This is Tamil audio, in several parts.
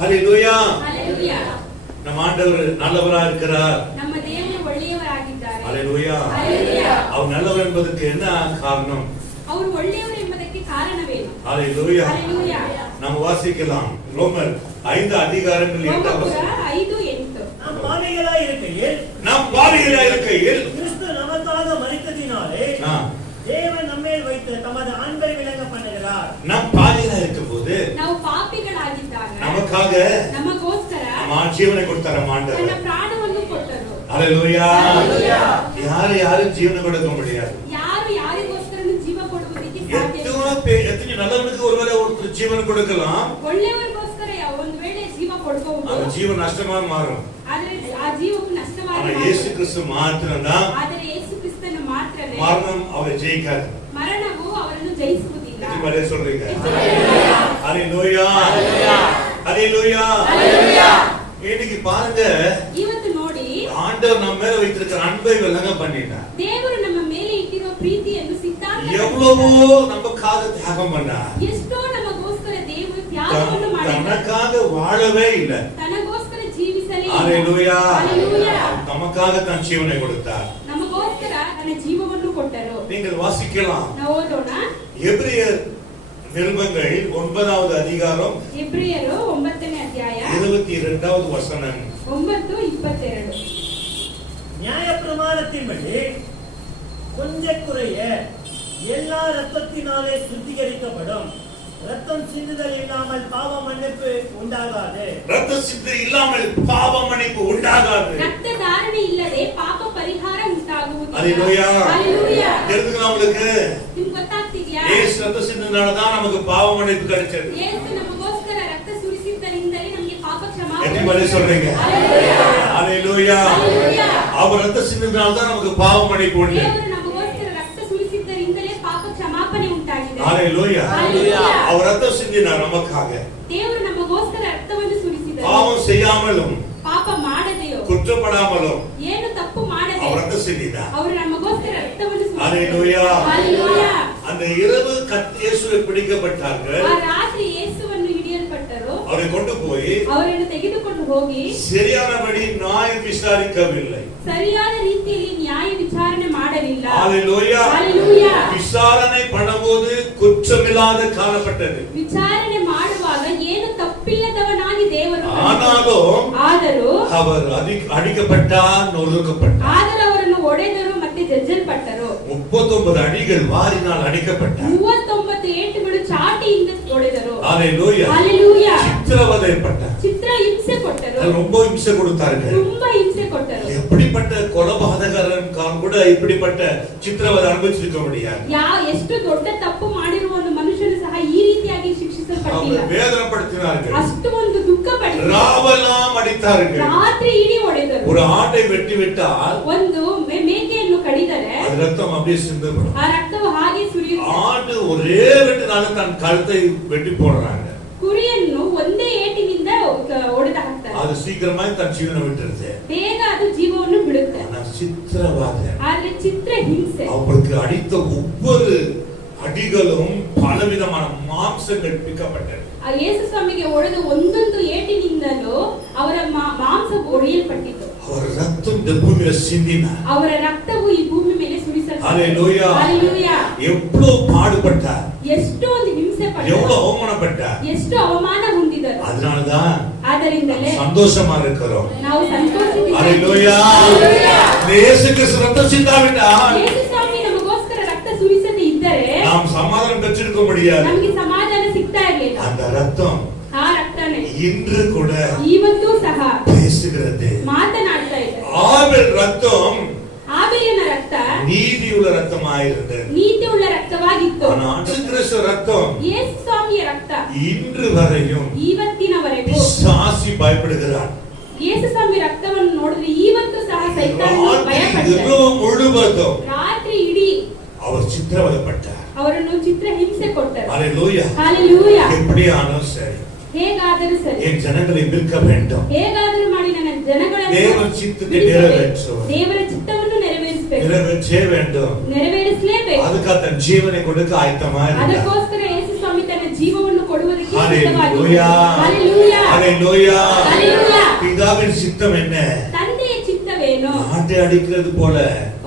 ஹalleluya. ஹalleluya. நம்ம ஆண்டவர் நல்லவரா இருக்கிறார். நம்ம தேவன் ஒಳ್ಳೆಯವರಾಗಿದ್ದಾರೆ. ஹalleluya. ஹalleluya. அவர் நல்லவர் என்பதற்கு என்ன காரணம்? அவர் ஒಳ್ಳೆಯவர் என்பதற்கு காரணವೇನು? ஹalleluya. ஹalleluya. நாம் வாசிக்கலாம் ரோமர் 5 அதிகாரங்கள் 8 வசனம். 5:8. நாம் பாவிகளாய் இருக்கையில் கிறிஸ்து நமக்காக மரித்ததினாலே தேவன் நம்மேல் வைத்து தமது அன்பை விளங்க பண்ணுகிறார். நாம் பாவிகளாய் இருக்கும்போது ನಾವು ಪಾಪಿಗಳಾಗಿದ್ದಾಗ நமக்காக ನಮಗೋಸ್ಕರ ನಮ್ಮ ಜೀವನ ಕೊಡ್ತಾರ ಆண்டவர். ತನ್ನ ಪ್ರಾಣವನ್ನು ಕೊಟ್ಟರು. ஹalleluya. யாரு ஜீவன கொடுக்க முடியாது. ಯಾರು ಯಾರಿಗೋಸ್ಕರನೂ ಜೀವ ಕೊಡುವುದಕ್ಕೆ ಸಾಧ್ಯ ಇಲ್ಲ. எத்தனை நல்லவனுக்கு ஒருவேளை ஒரு ஜீவன் கொடுக்கலாம். ಒಳ್ಳೆಯವರಿಗೋಸ್ಕರ ಒಂದು ವೇಳೆ ಜೀವ ಕೊಡಬಹುದು. அந்த ஜீவன் நஷ்டமா மாறும். ಆದರೆ ಆ ಜೀವವು ನಷ್ಟವಾಗಿ ஆனா இயேசு கிறிஸ்து மாத்திரம்தான். ಆದರೆ ಯೇಸು ಕ್ರಿಸ್ತನು ಮಾತ್ರವೇ மரணம் அவரை ஜெயிக்காது. ಮರಣವು ಅವರನ್ನು ಜಯಿಸುವುದಿಲ್ಲ. எப்படி சொல்றீங்க? ஹalleluya. ஹalleluya. ஹalleluya. இன்னைக்கு பாருங்க, ಇವತ್ತು ನೋಡಿ ஆண்டவர் நம்ம மேல வைத்திருக்கிற அன்பை விளங்க பண்ணிட்டார். ದೇವರು ನಮ್ಮ ಮೇಲೆ ಇಟ್ಟಿರುವ ಪ್ರೀತಿಯನ್ನು ಸಿದ್ಧಾಂತ எவ்வளவோ நமக்காக தியாகம் பண்ணார். ಎಷ್ಟೋ ನಮಗೋಸ್ಕರ ದೇವರು ತ್ಯಾಗವನ್ನು ಮಾಡಿದ್ದಾರೆ. தனக்காக வாழவே ಇಲ್ಲ. ತನಗೋಸ್ಕರ ಜೀವಿಸಲೇ ಇಲ್ಲ. ஹalleluya. ஹalleluya. நமக்காக தன் ஜீவனை கொடுத்தார். ನಮಗೋಸ್ಕರ ತನ್ನ ಜೀವವನ್ನು ಕೊಟ್ಟರು. நீங்கள் வாசிக்கலாம். ನಾವು ಓದೋಣ. எபிரேயர் நிருபங்கள் 9வது அதிகாரம் ಎಬ್ರಿಯರು 9ನೇ ಅಧ್ಯಾಯ 22வது வசனம். 9:22. நியாய பிரமாணத்தின்படி கொஞ்சம் குறைய எல்லா ரத்தத்தினாலே சுத்திகரிக்கப்படும். ரத்தம் சிந்துதல் இல்லாமல் பாவ மன்னிப்பு உண்டாகாது. ரத்த சிந்து இல்லாமல் பாவ மன்னிப்பு உண்டாகாது. ரத்த தாரணை இல்லದೆ ಪಾಪ ಪರಿಹಾರ ಉಂಟಾಗುವುದಿಲ್ಲ. ஹalleluya. ஹalleluya. தெரியுதுங்களா உங்களுக்கு? ನಿಮಗೆ ಗೊತ್ತಾಗ್ತಿದ್ಯಾ? இயேசு ரத்த சிந்தினால தான் நமக்கு பாவ மன்னிப்பு கிடைச்சது. ಯೇಸು ನಮಗೋಸ್ಕರ ರಕ್ತ ಸುರಿಸಿದ್ದರಿಂದಲೇ ನಮಗೆ ಪಾಪ ಕ್ಷಮಾಪಣೆ. எப்படி பதில் சொல்றீங்க? ஹalleluya. ஹalleluya. ஹalleluya. அவர் ரத்த சிந்தினால தான் நமக்கு பாவ மன்னிப்பு உண்டு. ದೇವರು ನಮಗೋಸ್ಕರ ರಕ್ತ ಸುರಿಸಿದ್ದರಿಂದಲೇ ಪಾಪ ಕ್ಷಮಾಪಣೆ ಉಂಟಾಗಿದೆ. ஹalleluya. ஹalleluya. அவர் ரத்த சிந்தினார் நமக்காக. ದೇವರು ನಮಗೋಸ್ಕರ ರಕ್ತವನ್ನು ಸುರಿಸಿದರು. பாவம் செய்யாமலும் ಪಾಪ ಮಾಡದೆಯೋ குற்றப்படாமலும் ಏನು ತಪ್ಪು ಮಾಡದೆ அவர் ரத்த சிந்தினார். ಅವರು ನಮಗೋಸ್ಕರ ರಕ್ತವನ್ನು ಸುರಿಸಿದರು. ஹalleluya. ஹalleluya. அந்த இரவு இயேசுவை பிடிக்கப்பட்டார்கள். ಆ ರಾತ್ರಿ ಯೇಸುವನ್ನು ಹಿಡಿಯಲ್ಪಟ್ಟರು. அவரை கொண்டு போய் ಅವರನ್ನು ತೆಗೆದುಕೊಂಡು ಹೋಗಿ சரியானபடி நியாயம் விசாரிக்கவில்லை. ಸರಿಯಾದ ರೀತಿಯಲ್ಲಿ ನ್ಯಾಯ ವಿಚಾರಣೆ ಮಾಡಲಿಲ್ಲ. ஹalleluya. ஹalleluya. விசாரணை பண்ணும்போது குற்றமில்லாத காணப்பட்டது. ವಿಚಾರಣೆ ಮಾಡುವಾಗ ಏನು ತಪ್ಪಿಲ್ಲದವನಾಗಿ ದೇವರು ஆனாலும் அவர் அடிக்கப்பட்டார், நொறுக்கப்பட்டார். ಆದರೂ ಅವರನ್ನು ಹೊಡೆದರು ಮತ್ತೆ ಜಜ್ಜಲ್ಪಟ್ಟರು. 39 அடிகள் வாரினால் அடிக்கப்பட்டார். 39 ಏಟುಗಳು ಚಾಟಿಯಿಂದ ಹೊಡೆದರು. ஹalleluya. ஹalleluya. சித்திரவதைப்பட்டார். ಚಿತ್ರ ಹಿಂಸೆ ಕೊಟ್ಟರು. ரொம்ப ಹಿಂಸೆ கொடுத்தார்கள். ತುಂಬಾ ಹಿಂಸೆ ಕೊಟ್ಟರು. எப்படிப்பட்ட கொலபாதகரன் கூட இப்படிப்பட்ட சித்திரவதை அனுபவிச்சிருக்க முடியாது. ಎಷ್ಟು ದೊಡ್ಡ ತಪ್ಪು ಮಾಡಿರುವ ಒಂದು ಮನುಷ್ಯನು ಸಹ ಈ ರೀತಿಯಾಗಿ ಶಿಕ್ಷಿಸಲ್ಪಟ್ಟಿಲ್ಲ. வேதனைப்படுத்தினார்கள். ಅಷ್ಟು ಒಂದು ದುಃಖಪಡಿಸಿದರು. ராவெல்லாம் அடித்தார்கள். ರಾತ್ರಿ ಇಡೀ ಹೊಡೆದರು. ஒரு ஆட்டை வெட்டி விட்டால் ಒಂದು ಮೇಕೆಯನ್ನು ಕಡಿದರೆ அது ரத்தம் அப்படியே சிந்தப்படும். ಆ ರಕ್ತವು ಹಾಗೆ ಸುರಿಯುತ್ತದೆ. ஆடு ஒரே வெட்டினால தன் கழுத்தை வெட்டி போடுறாங்க. ಕುರಿಯನ್ನು ಒಂದೇ ಏಟಿನಿಂದ ಹೊಡೆದು ಹಾಕ್ತಾರೆ. அது சீக்கிரமா தன் ஜீவனை விட்டுருது. ಬೇಗ ಅದು ಜೀವವನ್ನು ಬಿಡುತ್ತೆ. ஆனா சித்திரவதை, ಆದ್ರೆ ಚಿತ್ರ ಹಿಂಸೆ, அவருக்கு அடித்த ஒவ்வொரு அடிகளும் பலவிதமான மாம்சங்கள் பிக்கப்பட்டது. ಆ ಯೇಸು ಸ್ವಾಮಿಗೆ ಹೊಡೆದ ಒಂದೊಂದು ಏಟಿನಿಂದಲೂ ಅವರ ಮಾಂಸ ಒಡೆಯಲ್ಪಟ್ಟಿತು. அவர் ரத்தம் இந்த பூமியில சிந்தினார். ಅವರ ರಕ್ತವು ಈ ಭೂಮಿ ಮೇಲೆ ಸುರಿಸಲ್ಪಟ್ಟಿತು. ஹalleluya. ஹalleluya. எவ்வளவு பாடுபட்டார், ಎಷ್ಟು ಒಂದು ಹಿಂಸೆ ಪಟ್ಟರು, எவ்வளவு அவமானப்பட்டார். ಎಷ್ಟು ಅವಮಾನ ಹೊಂದಿದರು. அதனாலதான் ಆದ್ದರಿಂದಲೇ சந்தோஷமா இருக்கிறோம். ನಾವು ಸಂತೋಷದಿಂದ ஹalleluya. இயேசு கிறிஸ்து ரத்தம் சிந்தாவிட்டால் ಯೇಸು ಸ್ವಾಮಿ ನಮಗೋಸ್ಕರ ರಕ್ತ ಸುರಿಸದೆ ಇದ್ದರೆ நாம் சமாதானம் பெற்றிருக்க முடியாது. ನಮಗೆ ಸಮಾಧಾನ ಸಿಗ್ತಾ ಇರಲಿಲ್ಲ. அந்த ரத்தம் ಆ ರಕ್ತನೇ இன்று கூட ಇವತ್ತು ಸಹ பேசுகிறது. ಮಾತನಾಡ್ತಾ ಇದೆ. ஆபேல் ரத்தம் ಆಬೇಲನ ರಕ್ತ நீதியுள்ள ரத்தமாயிருந்தது. ನೀತಿಯುಳ್ಳ ರಕ್ತವಾಗಿತ್ತು. ஆனால் கிறிஸ்து ரத்தம் ಯೇಸು ಸ್ವಾಮಿಯ ರಕ್ತ இன்று வரையும் ಇವತ್ತಿನವರೆಗೂ பிசாசு பயப்படுகிறார். ಯೇಸು ಸ್ವಾಮಿ ರಕ್ತವನ್ನು ನೋಡಿದ್ರೆ ಇವತ್ತು ಸಹ ಸೈತಾನನು ಭಯಪಡ್ತಾನೆ. முழுவதும் ರಾತ್ರಿ ಇಡೀ அவர் சித்திரவதைப்பட்டார். ಅವರನ್ನು ಚಿತ್ರ ಹಿಂಸೆ ಕೊಟ್ಟರು. ஹalleluya. ஹalleluya. எப்படியானாலும் சரி, ಹೇಗಾದರೂ ಸರಿ, என் ஜனங்களை மீட்க வேண்டும். ಹೇಗಾದರೂ ಮಾಡಿ ನನ್ನ ಜನಗಳನ್ನು தேவ சித்தத்தை நிறைவேற்றுவார். ದೇವರ ಚಿತ್ತವನ್ನು ನೆರವೇರಿಸಬೇಕು, நிறைவேற்றே வேண்டும். ನೆರವೇರಿಸಲೇಬೇಕು. அதுக்காக தன் ஜீவனை கொடுக்க ஆயத்தமா இருந்தார். ಅದಕ್ಕೋಸ್ಕರ ಯೇಸು ಸ್ವಾಮಿ ತನ್ನ ಜೀವವನ್ನು ಕೊಡುವುದಕ್ಕೆ ஹalleluya ஹalleluya ஹalleluya ஹalleluya பிதாவின் சித்தம் என்ன? ತಂದೆಯ ಚಿತ್ತವೇನು? ஆட்டை அடிக்கிறது போல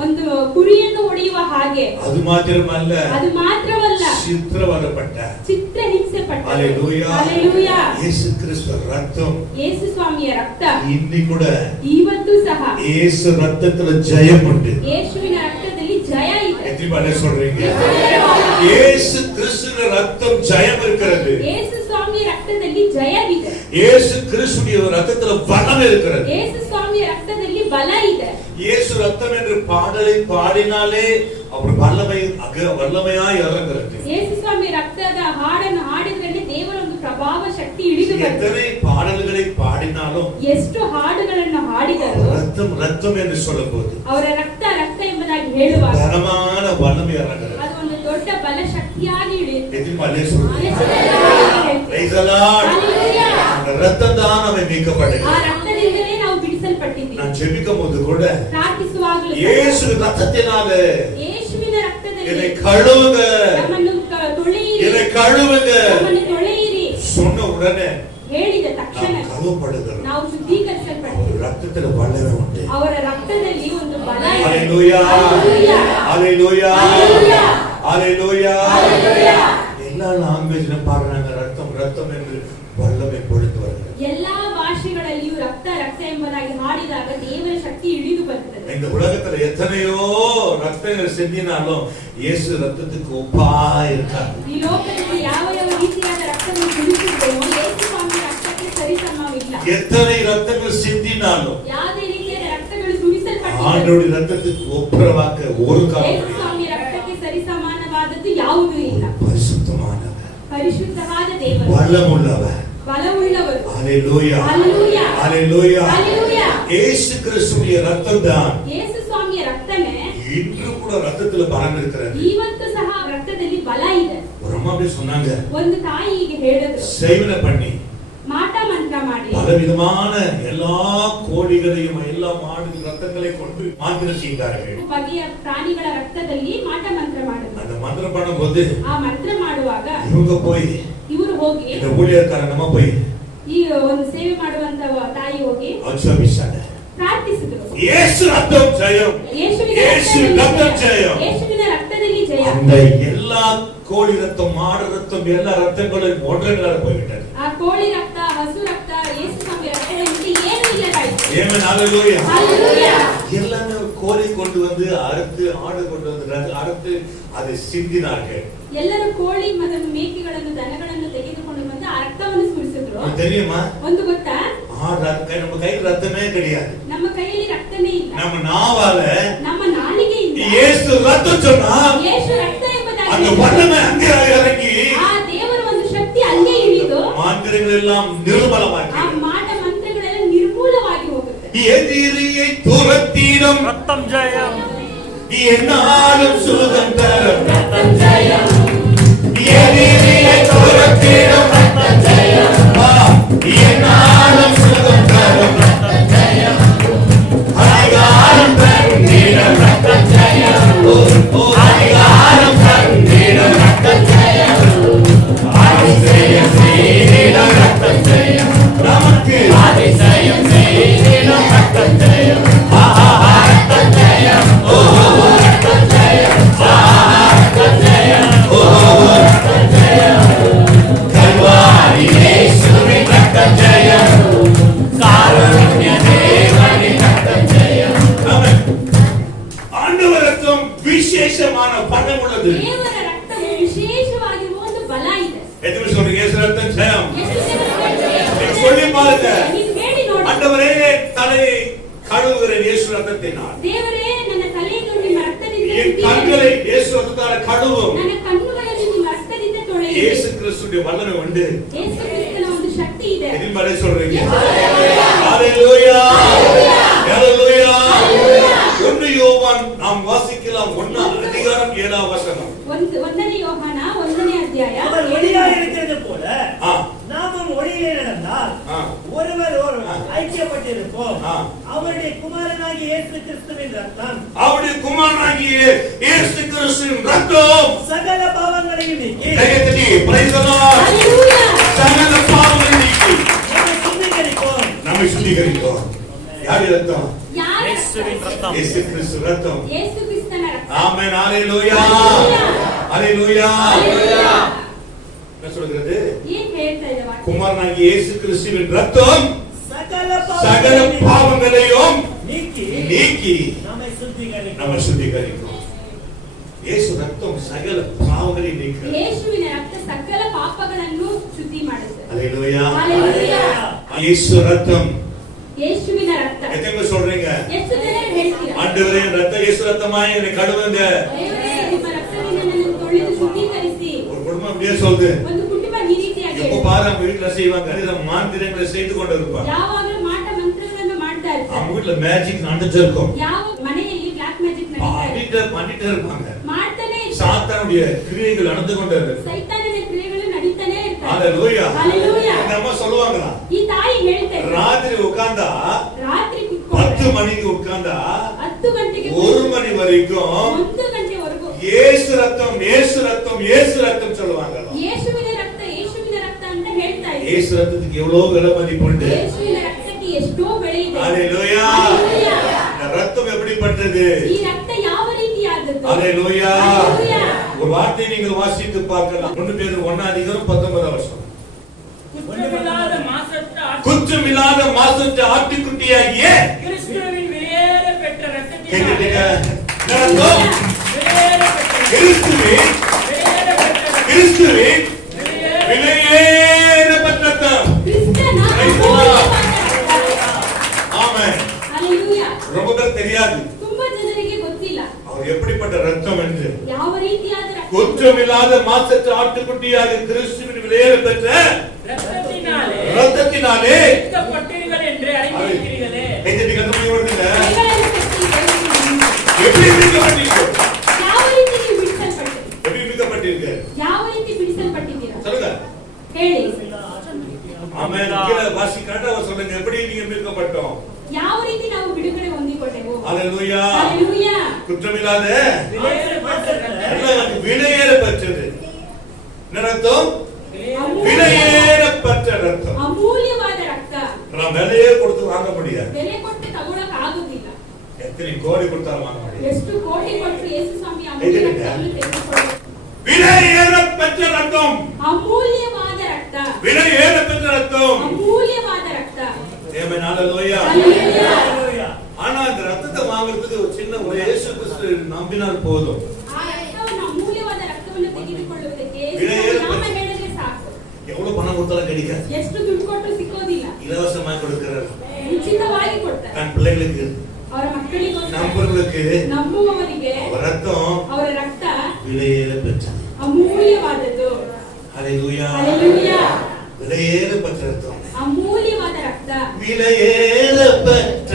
ಒಂದು ಕುರಿಯನ್ನು ಹೊಡೆಯುವ ಹಾಗೆ. அது மாத்திரமல்ல, ಅದು ಮಾತ್ರವಲ್ಲ, சித்திரவதைப்பட்ட ಚಿತ್ರಹಿಂಸೆ ಪಟ್ಟ. ஹalleluya ஹalleluya இயேசு கிறிஸ்து ரத்தம் ಯೇಸು ಸ್ವಾಮಿಯ ರಕ್ತ இன்னி கூட ಇವತ್ತು ಸಹ இயேசு ரத்தத்துல ஜெயம் உண்டு. ಯೇಸುವಿನ ರಕ್ತದಲ್ಲಿ ಜಯ ಇದೆ. எத்தனை பேர் சொல்றீங்க? இயேசு கிறிஸ்துவின் ரத்தம் ஜெயம் இருக்கிறது. ಯೇಸು ಸ್ವಾಮಿಯ ರಕ್ತದಲ್ಲಿ ಜಯವಿದೆ. இயேசு கிறிஸ்துவின் ரத்தத்துல பலம் இருக்கிறது. ಯೇಸು ಸ್ವಾಮಿಯ ರಕ್ತದಲ್ಲಿ ಬಲ ಇದೆ. இயேசு ரத்தம் என்று பாடலை பாடினாலே அவர் வல்லமையாய் இறங்குறது. ಯೇಸು ಸ್ವಾಮಿ ರಕ್ತದ ಹಾಡನ್ನು ಹಾಡಿದ್ರೆ ದೇವರ ಒಂದು ಪ್ರಭಾವ ಶಕ್ತಿ ಇಳಿದು ಬರ್ತದೆ. எத்தனை பாடல்களை பாடினாலும் ಎಷ್ಟು ಹಾಡುಗಳನ್ನು ಹಾಡಿದರೂ ரத்தம் ரத்தம் என்று சொல்லும்போது ಅವರ ರಕ್ತ ರಕ್ತ ಎಂಬುದಾಗಿ ಹೇಳುವಾಗ பலமான வல்லமை இறங்குறது. ಅದು ಒಂದು ದೊಡ್ಡ ಬಲ ಶಕ್ತಿಯಾಗಿ ಇಳಿಯುತ್ತೆ. எத்தனை பேர் சொல்றீங்க? Praise the Lord. Hallelujah. அந்த ரத்தம் தான் நம்மை மீட்கப்படுகிறது. ಆ ರಕ್ತದಿಂದಲೇ ನಾವು ಬಿಡಿಸಲ್ಪಟ್ಟಿದ್ದೀವಿ. நான் ஜெபிக்கும் போது கூட ಪ್ರಾರ್ಥಿಸುವಾಗಲೂ இயேசு ரத்தத்தினாலே ಯೇಸುವಿನ ರಕ್ತದಲ್ಲಿ என்னை கழுவுங்க, ನಮ್ಮನ್ನು ತೊಳೆಯಿರಿ, என்னை கழுவுங்க ನಮ್ಮನ್ನು ತೊಳೆಯಿರಿ சொன்ன உடனே ಹೇಳಿದ ತಕ್ಷಣ நாம் கழுவப்படுகிறோம். ನಾವು ಶುದ್ಧೀಕರಿಸಲ್ಪಡ್ತೀವಿ. அவர் ரத்தத்துல வல்லமை உண்டு. ಅವರ ರಕ್ತದಲ್ಲಿ ಒಂದು ಬಲ ಇದೆ. ஹalleluya ஹalleluya ஹalleluya Hallelujah. எல்லா லாங்குவேஜ்லயும் பாடுறாங்க ரத்தம் ரத்தம் என்று வல்லமை பொழிந்து வருகிறது. ಎಲ್ಲಾ ಭಾಷೆಗಳಲ್ಲಿಯೂ ರಕ್ತ ರಕ್ತ ಎಂಬುದಾಗಿ ಹಾಡಿದಾಗ ದೇವರ ಶಕ್ತಿ ಇಳಿದು ಬರುತ್ತದೆ. இந்த உலகத்துல எத்தனையோ ரத்தங்கள் சிந்தினாலும் இயேசு ரத்தத்துக்கு ஒப்பா இருக்காது. ಈ ಲೋಕದಲ್ಲಿ ಯಾವ ಯಾವ ರೀತಿಯಾದ ರಕ್ತವನ್ನು ಸುರಿಸಿದ್ದೇವೋ ಯೇಸು ಸ್ವಾಮಿ ರಕ್ತಕ್ಕೆ ಸರಿಸಮವಿಲ್ಲ. எத்தனை ரத்தங்கள் சிந்தினாலும் ಯಾವುದೇ ರೀತಿಯಾದ ರಕ್ತಗಳು ಸುರಿಸಲ್ಪಟ್ಟಿವೆ ஆண்டவருடைய ரத்தத்துக்கு ஒப்புரவாக்க ஒரு ಯೇಸು காரணம் ಸ್ವಾಮಿ ರಕ್ತಕ್ಕೆ ಸರಿಸಮಾನವಾದದ್ದು ಯಾವುದೂ ಇಲ್ಲ. பரிசுத்தமானவர், ಪರಿಶುದ್ಧವಾದ ದೇವರು, வல்லமுள்ளவர். ಬಲವುಳ್ಳವರು. ஹalleluya Hallelujah. ஹalleluya Hallelujah. இயேசு கிறிஸ்துவின் ரத்தம் தான் ಯೇಸು ಸ್ವಾಮಿಯ ರಕ್ತನೇ இன்று கூட ரத்தத்துல பலம் இருக்கிறது. ಇವತ್ತು ಸಹ ರಕ್ತದಲ್ಲಿ ಬಲ ಇದೆ. ஒரு அம்மா அப்படி சொன்னாங்க, ಒಂದು ತಾಯಿ ಹೀಗೆ ಹೇಳಿದ್ರು, சேவனை பண்ணி ಮಾಟ ಮಂತ್ರ ಮಾಡಿ பலவிதமான எல்லா கோழிகளையும் எல்லா மாடுகள் ரத்தங்களை கொண்டு மாந்திரம் செய்தார்கள். ಬಗೆಯ ಪ್ರಾಣಿಗಳ ರಕ್ತದಲ್ಲಿ ಮಾಟ ಮಂತ್ರ ಮಾಡಿದ್ರು. அந்த மந்திரம் பண்ணும்போது ಆ ಮಂತ್ರ ಮಾಡುವಾಗ இவங்க போய் ಇವರು ಹೋಗಿ இந்த ஊழியர்காரன் நம்ம போய் ಈ ಒಂದು ಸೇವೆ ಮಾಡುವಂತ ತಾಯಿ ಹೋಗಿ அபிஷேகிச்சாங்க. ಪ್ರಾರ್ಥಿಸಿದ್ರು. இயேசு ரத்தம் ஜெயம், ಯೇಸುವಿನ இயேசு ரத்தம் ஜெயம். ಯೇಸುವಿನ ರಕ್ತದಲ್ಲಿ ಜಯ. அந்த எல்லா கோழி ரத்தம் மாடு ரத்தம் எல்லா ரத்தங்களும் ஒன்றென்றாக போய்விட்டது. ಆ ಕೋಳಿ ರಕ್ತ, ಹಸು ರಕ್ತ, ಯೇಸು ಸ್ವಾಮಿ ರಕ್ತದಲ್ಲಿ ಏನು ಇಲ್ಲದಾಯಿತು. ஆமென் ஹalleluya. Hallelujah. எல்லாமே கோழி கொண்டு வந்து அறுத்து ஆடு கொண்டு வந்து அறுத்து அதை சிந்தினார்கள். ಎಲ್ಲರೂ ಕೋಳಿ ಮತ್ತು ಮೇಕೆಗಳನ್ನು ದನಗಳನ್ನು ತೆಗೆದುಕೊಂಡು ಬಂದು ಆ ರಕ್ತವನ್ನು ಸುರಿಸಿದ್ರು. தெரியுமா? ಒಂದು ಗೊತ್ತಾ, நம்ம கையில் ரத்தமே கிடையாது. ನಮ್ಮ ಕೈಯಲ್ಲಿ ರಕ್ತನೇ ಇಲ್ಲ. நம்ம நாவால ನಮ್ಮ ನಾಲಿಗೆಯಿಂದ இயேசு ரத்தம் சொன்னா ಯೇಸು ರಕ್ತ ಎಂಬುದಾಗಿ அந்த வல்லமை அங்கே இறங்கி ಆ ದೇವರ ಒಂದು ಶಕ್ತಿ ಅಲ್ಲೇ ಇಳಿದು மாந்திரங்கள் எல்லாம் நிர்மலமாக்கி ಆ ಮಾಟ ಮಂತ್ರಗಳೆಲ್ಲ ನಿರ್ಮೂಲವಾಗಿ ಹೋಗುತ್ತೆ. எதிரியை துரத்திடும் ரத்தம் ஜெயம், என்னாலும் சுகம் தரும் ரத்தம் ஜெயம், எதிரியை துரத்திடும் என்னாலும் சுகம் தரும் அதிகாரம் தந்திடும் அதிகாரம் தந்திடும் அதிசயம் செய்திடும் நமக்கு அதிசயம் செய்திடும் ரத்தம் ஜெயம். ரத்தம் ஜெயம், ரத்தம் ஜெயம், ரத்தம் ஜெயம், ரத்தம் ஜெயம். கல்வாரி இயேசுவின் ரத்தம் ஜெயம், காருண்ய தேவனின் ரத்தம் ஜெயம். ஆமென். ஆண்டவர் ரத்தம் விசேஷமான பலம் உள்ளது. ದೇವರ ರಕ್ತವು ವಿಶೇಷವಾಗಿರುವ ಒಂದು ಬಲ ಇದೆ. எத்தனை சொல்றீங்க இயேசு ரத்தம் ஜெயம்? ಎಷ್ಟು ಜನ ಹೇಳ್ತಾರೆ? நீங்க சொல்லி பாருங்க. ನೀವು ಹೇಳಿ ನೋಡಿ. ஆண்டவரே தலையை கழுவுகிறேன் இயேசு ரத்தத்தினால். ದೇವರೇ, ನನ್ನ ತಲೆಯನ್ನು ನಿಮ್ಮ ರಕ್ತದಿಂದ என் கண்களை இயேசு ரத்தத்தால் கழுவும். ನನ್ನ ಕಣ್ಣುಗಳನ್ನು ನಿಮ್ಮ ರಕ್ತದಿಂದ ತೊಳೆಯಿರಿ. இயேசு கிறிஸ்துவின் வல்லமை உண்டு. ಯೇಸು ಕ್ರಿಸ್ತನ ಒಂದು ಶಕ್ತಿ ಇದೆ. எதில் பலே சொல்றீங்க? ஹalleluya ஹalleluya. 1 யோவான் நாம் வாசிக்கலாம் 1:7 ಒಂದನೇ ಯೋಹಾನ 1ನೇ ಅಧ್ಯಾಯ அவர் ஒளியாக இருக்கிறது போல ஆ நாமும் ஒளியிலே நடந்தால் ஆ ஒருவர் ஐக்கியப்பட்டிருப்போம். ஆ. அவருடைய குமாரனாகிய இயேசு கிறிஸ்துவின் ரத்தம் அவருடைய குமாரனாகிய இயேசு கிறிஸ்துவின் ரத்தம் சகல பாவங்களையும் நீக்கி கையெழுத்தி praise the Lord. Hallelujah. சகல நம்மை சுத்திகரிக்கும். யார் ரத்தம்? இயேசுவின் ரத்தம். இயேசு கிறிஸ்து ரத்தம். இயேசு கிறிஸ்துவின் ரத்தம். ஆமென். ஹalleluya. ஹalleluya. என்ன சொல்கிறது? ஏன் ಹೇಳ್ತಾ ಇದೆ ವಾಕ್ಯ? குமாரனாகிய இயேசு கிறிஸ்துவின் ரத்தம் சகல பாவங்களையும் நீக்கி நம்மை சுத்திகரிக்கும். ಯೇಸು ರಕ್ತವು ಸಕಲ ಪಾಪಗಳನ್ನು ನೀக்குகிறது. ಯೇಸುವಿನ ರಕ್ತ ಸಕಲ ಪಾಪಗಳನ್ನು ಶುದ್ಧಿ ಮಾಡುತ್ತದೆ. ஹalleluya. ஹalleluya. ಯೇಸು ரத்தம். ಯೇಸುವಿನ ರಕ್ತ. எத்தனை சொல்றீங்க? ಎಷ್ಟು ಜನ ಹೇಳ್ತೀರಾ? ஆண்டவரே ரத்த இயேசு ரத்தமாய் என்னை கழுவுங்க. ದೇವರೇ ನಿಮ್ಮ ರಕ್ತದಿಂದ ನನ್ನನ್ನು ತೊಳೆದು ಶುದ್ಧೀಕರಿಸಿ. ஒரு குடும்பம் அப்படியே சொல்லுது. ಒಂದು ಕುಟುಂಬ ಈ ರೀತಿಯಾಗಿ எப்ப பாரு அவங்க வீட்ல செய்வாங்க. இந்த மாந்திரங்களை செய்து கொண்டு இருப்பாங்க. ಯಾವಾಗಲೂ ಮಾಟ ಮಂತ್ರಗಳನ್ನು ಮಾಡ್ತಾ ಇರ್ತಾರೆ. அவங்க வீட்ல மேஜிக் நடந்துருக்கும். ಯಾವ ಮನೆಯಲ್ಲಿ ಬ್ಲಾಕ್ ಮ್ಯಾಜಿಕ್ பண்ணிட்டே இருப்பாங்க. ಮಾಡ್ತಾನೆ ಇರ್ತಾರೆ. சாத்தானுடைய கிரியைகள் நடந்து கொண்டே இருக்கு. ಸೈತಾನನ ಕ್ರಿಯೆಗಳು ನಡೀತಾನೆ ಇರ್ತವೆ. ஹalleluya. ஹalleluya. இந்த அம்மா சொல்லுவாங்களா? ಈ ತಾಯಿ ಹೇಳ್ತಾರೆ. ராத்திரி உட்கார்ந்தா ರಾತ್ರಿ 10 மணிக்கு உட்கார்ந்தா 10 ಗಂಟೆಗೆ 1 மணி வரைக்கும் 1 ಗಂಟೆವರೆಗೂ இயேசு ரத்தம் இயேசு ரத்தம் இயேசு ரத்தம் சொல்லுவாங்க. ಯೇಸುವಿನ ರಕ್ತ ಅಂತ ಹೇಳ್ತಾ ಇದ್ದಾರೆ. இயேசு ரத்தத்துக்கு எவ்வளவு விலை மதிப்பு உண்டு. ಯೇಸುವಿನ ರಕ್ತಕ್ಕೆ ಎಷ್ಟೋ ಬೆಲೆ ಇದೆ. ஹalleluya. இந்த ரத்தம் எப்படிப்பட்டது? ಈ ರಕ್ತ ಯಾವ ರೀತಿಯಾದದ್ದು? ஹalleluya. ஹalleluya. ஒரு வார்த்தை நீங்கள் வாசித்து பார்க்கலாம். 1 பேதுரு 1:19 குற்றமில்லாத மாசற்ற ஆட்டுக்குட்டியாகிய கிறிஸ்துவின் விலையேறப்பெற்ற இரத்தத்தினாலே கேக்குறீங்க? கிறிஸ்துவின் விலையேறப்பெற்ற ரத்தம். ಕ್ರಿಸ್ತನ ಅಮೂಲ್ಯವಾದ ರಕ್ತ. ஆமென். ஹalleluya. ரொம்ப பேர் தெரியாது ತುಂಬಾ ಜನರಿಗೆ ಗೊತ್ತಿಲ್ಲ அவர் எப்படிப்பட்ட ரத்தம் என்று. ಯಾವ ರೀತಿಯಾದ ರಕ್ತ. குற்றமில்லாத மாசற்ற ஆட்டுக்குட்டியாகிய கிறிஸ்துவின் விலையேறப்பெற்ற ரத்தத்தினாலே மீட்கப்பட்டீர்கள் என்று அறிந்திருக்கிறீர்களே. எப்படி மீட்கப்பட்டீங்க? ಕೈಗಳಲ್ಲಿ ಕಟ್ಟಿ எப்படி மீட்கப்பட்டீங்க? ಯಾವ ರೀತಿ ನೀವು ಬಿಡಿಸಲ್ಪಟ್ಟಿದ್ದೀರಿ? எப்படி மீட்கப்பட்டீங்க? ಯಾವ ರೀತಿ ಬಿಡಿಸಲ್ಪಟ್ಟಿದ್ದೀರಾ? சொல்லுங்க. ಹೇಳಿ. ஆமென். கீழே வாசிக்காட்ட அவர் சொல்லுங்க எப்படி நீங்க மீட்கப்பட்டோம்? ಯಾವ ರೀತಿ ನಾವು ಬಿಡುಗಡೆ ಹೊಂದಿಕೊಂಡೆವು? ஹalleluya. ஹalleluya. குற்றமில்லாத விலையேறப்பெற்ற விலையேறப்பெற்றது. என்ன ரத்தம்? விலையேறப்பெற்ற ரத்தம். ಅಮೂಲ್ಯವಾದ ರಕ್ತ. நாம் விலையே கொடுத்து வாங்க முடியாது. ಬೆಲೆ ಕೊಟ್ಟು ತಗೊಳ್ಳೋಕೆ ಆಗುವುದಿಲ್ಲ. எத்தனை கோடி கொடுத்தாலும் வாங்க முடியாது. ಎಷ್ಟು ಕೋಟಿ ಕೊಟ್ಟರು ಯೇಸು ಸ್ವಾಮಿ ಅಮೂಲ್ಯ ರಕ್ತವನ್ನು ತೆಗೆದುಕೊಳ್ಳುತ್ತಾರೆ. விலையேறப்பெற்ற ரத்தம். ಅಮೂಲ್ಯವಾದ ರಕ್ತ. விலையேறப்பெற்ற ரத்தம். ಅಮೂಲ್ಯವಾದ ರಕ್ತ. ஆமென். ஹalleluya. ஹalleluya. ஆனா அந்த ரத்தத்தை வாங்குறதுக்கு ஒரு சின்ன ஒரு இயேசு கிறிஸ்து நம்பினால் போதும். ಆ ರಕ್ತವನ್ನು ಅಮೂಲ್ಯವಾದ ರಕ್ತವನ್ನು ತೆಗೆದುಕೊಳ್ಳುವುದಕ್ಕೆ விலையேற- ನಾಮ ಹೇಳಿದ್ರೆ ಸಾಕು. எவ்வளவு பணம் கொடுத்தாலும் கிடைக்காது. ಎಷ್ಟು ದುಡ್ಡು ಕೊಟ್ಟರು ಸಿಕ್ಕೋದಿಲ್ಲ. இலவசமாக கொடுக்கிறார். ಉಚಿತವಾಗಿ ಕೊಡ್ತಾರೆ. தன் பிள்ளைகளுக்கு ಅವರ ಮಕ್ಕಳಿಗೋಸ್ಕರ, நம்பர்களுக்கு ನಂಬುವವರಿಗೆ அவர் ரத்தம் ಅವರ ರಕ್ತ விலையேறப்பெற்றது. ಅಮೂಲ್ಯವಾದದ್ದು. ஹalleluya. ಹalleluya. விலையேறப்பெற்ற ரத்தம். ಅಮೂಲ್ಯವಾದ ರಕ್ತ. விலையேறப்பெற்ற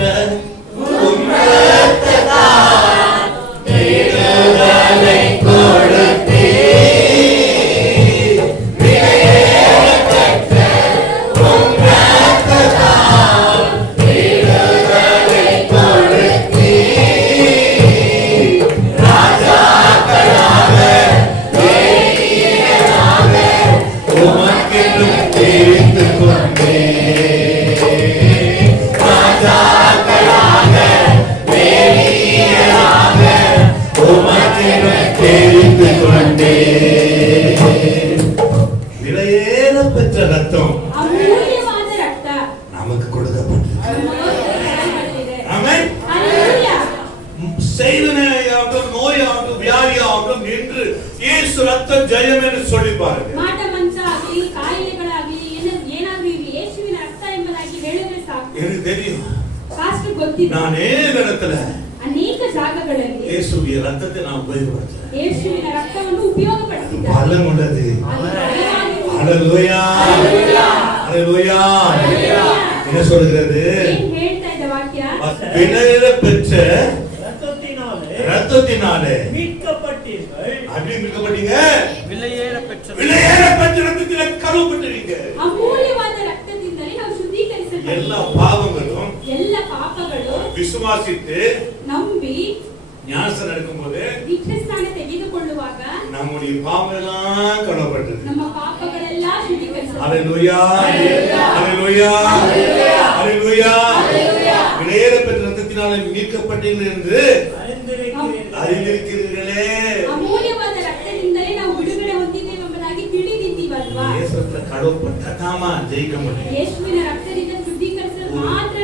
உன் ரத்தத்தால் விடுதலை கொடுத்தீர். விலையேறப்பெற்ற உன் ரத்தத்தால் விடுதலை கொடுத்தீர். ராஜாக்களாக தேவனாக உமக்கென்று தெரிந்து கொண்டேன். ராஜாக்களாக தேவனாக உமக்கென்று தெரிந்து கொண்டேன். விலையேறப்பெற்ற ரத்தம் ಅಮೂಲ್ಯವಾದ ರಕ್ತ நமக்கு கொடுக்கப்பட்டது. ನಮಗೋಸ್ಕರ ஆமென். ಹalleluya. செய்வனையாகட்டும் நோயாகட்டும் வியாதியாகட்டும் நின்று இயேசு ரத்தம் ஜெயம் என்று சொல்லி பாருங்க. ಮಾಟ ಮಂಚ ಆಗಲಿ ಕಾಯಿಲೆಗಳಾಗಲಿ ಏನಾದ್ರೂ ಇರಲಿ ಯೇಸುವಿನ ರಕ್ತ ಎಂಬುದಾಗಿ ಹೇಳಿದ್ರೆ ಸಾಕು. எனக்கு தெரியும் ಫಾಸ್ಟ್ ಗೊತ್ತಿದೆ. நான் அநேக இடத்துல ಅನೇಕ ಜಾಗಗಳಲ್ಲಿ இயேசுவின் ரத்தத்தை நான் உபயோகப்படுத்துறேன். ಯೇಸುವಿನ ರಕ್ತವನ್ನು ಉಪಯೋಗಪಡಿಸಿದ್ದಾರೆ. பலம் உள்ளது. ಅದು ಬಲವಾಗಿರುವುದು. ஹalleluya. ஹalleluya. என்ன சொல்கிறது? ಏನ್ ಹೇಳ್ತಾ ಇದೆ ವಾಕ್ಯ? விலையேறப்பெற்ற இரத்தத்தினாலே ரத்தத்தினாலே மீட்கப்பட்டீர்கள். அப்படி மீட்கப்பட்டீங்க. விலையேறப்பெற்ற விலையேறப்பெற்ற ரத்தத்திலே கழுவப்பட்டீங்க. ಅಮೂಲ್ಯವಾದ ರಕ್ತದಿಂದಲೇ ನಾವು ಶುದ್ಧೀಕರಿಸಲ್ಪಟ್ಟಿದ್ದೇವೆ. எல்லா பாவங்களும் ಎಲ್ಲ ಪಾಪಗಳು விசுவாசித்து ನಂಬಿ ஞானஸ்நானம் எடுக்கும்போது ದೀಕ್ಷಾಸ್ನಾನ ತೆಗೆದುಕೊಳ್ಳುವಾಗ நம்முடைய பாவம் எல்லாம் கழுவப்பட்டது. ನಮ್ಮ ಪಾಪಗಳೆಲ್ಲ ಶುದ್ಧೀಕರಿಸಲ್ಪಟ್ಟಿವೆ. ஹalleluya ஹalleluya ஹalleluya விலையேற பெற்ற இரத்தத்தினாலே மீட்கப்பட்டீர்கள் என்று அறிந்திருக்கிறீர்களே. ಅಮೂಲ್ಯವಾದ ರಕ್ತದಿಂದಲೇ ನಾವು ಬಿಡುಗಡೆ ಹೊಂದಿದ್ದೇವೆ ಎಂಬುದಾಗಿ ತಿಳಿದಿದ್ದೀವಲ್ವಾ? ಯೇಸುವಿನ ಕಡುಪಟ್ಟಾಮ ಜಯಿಕ முடியும். ಯೇಸುವಿನ ರಕ್ತದಿಂದ ಶುದ್ಧೀಕರಿಸಲು ಮಾತ್ರ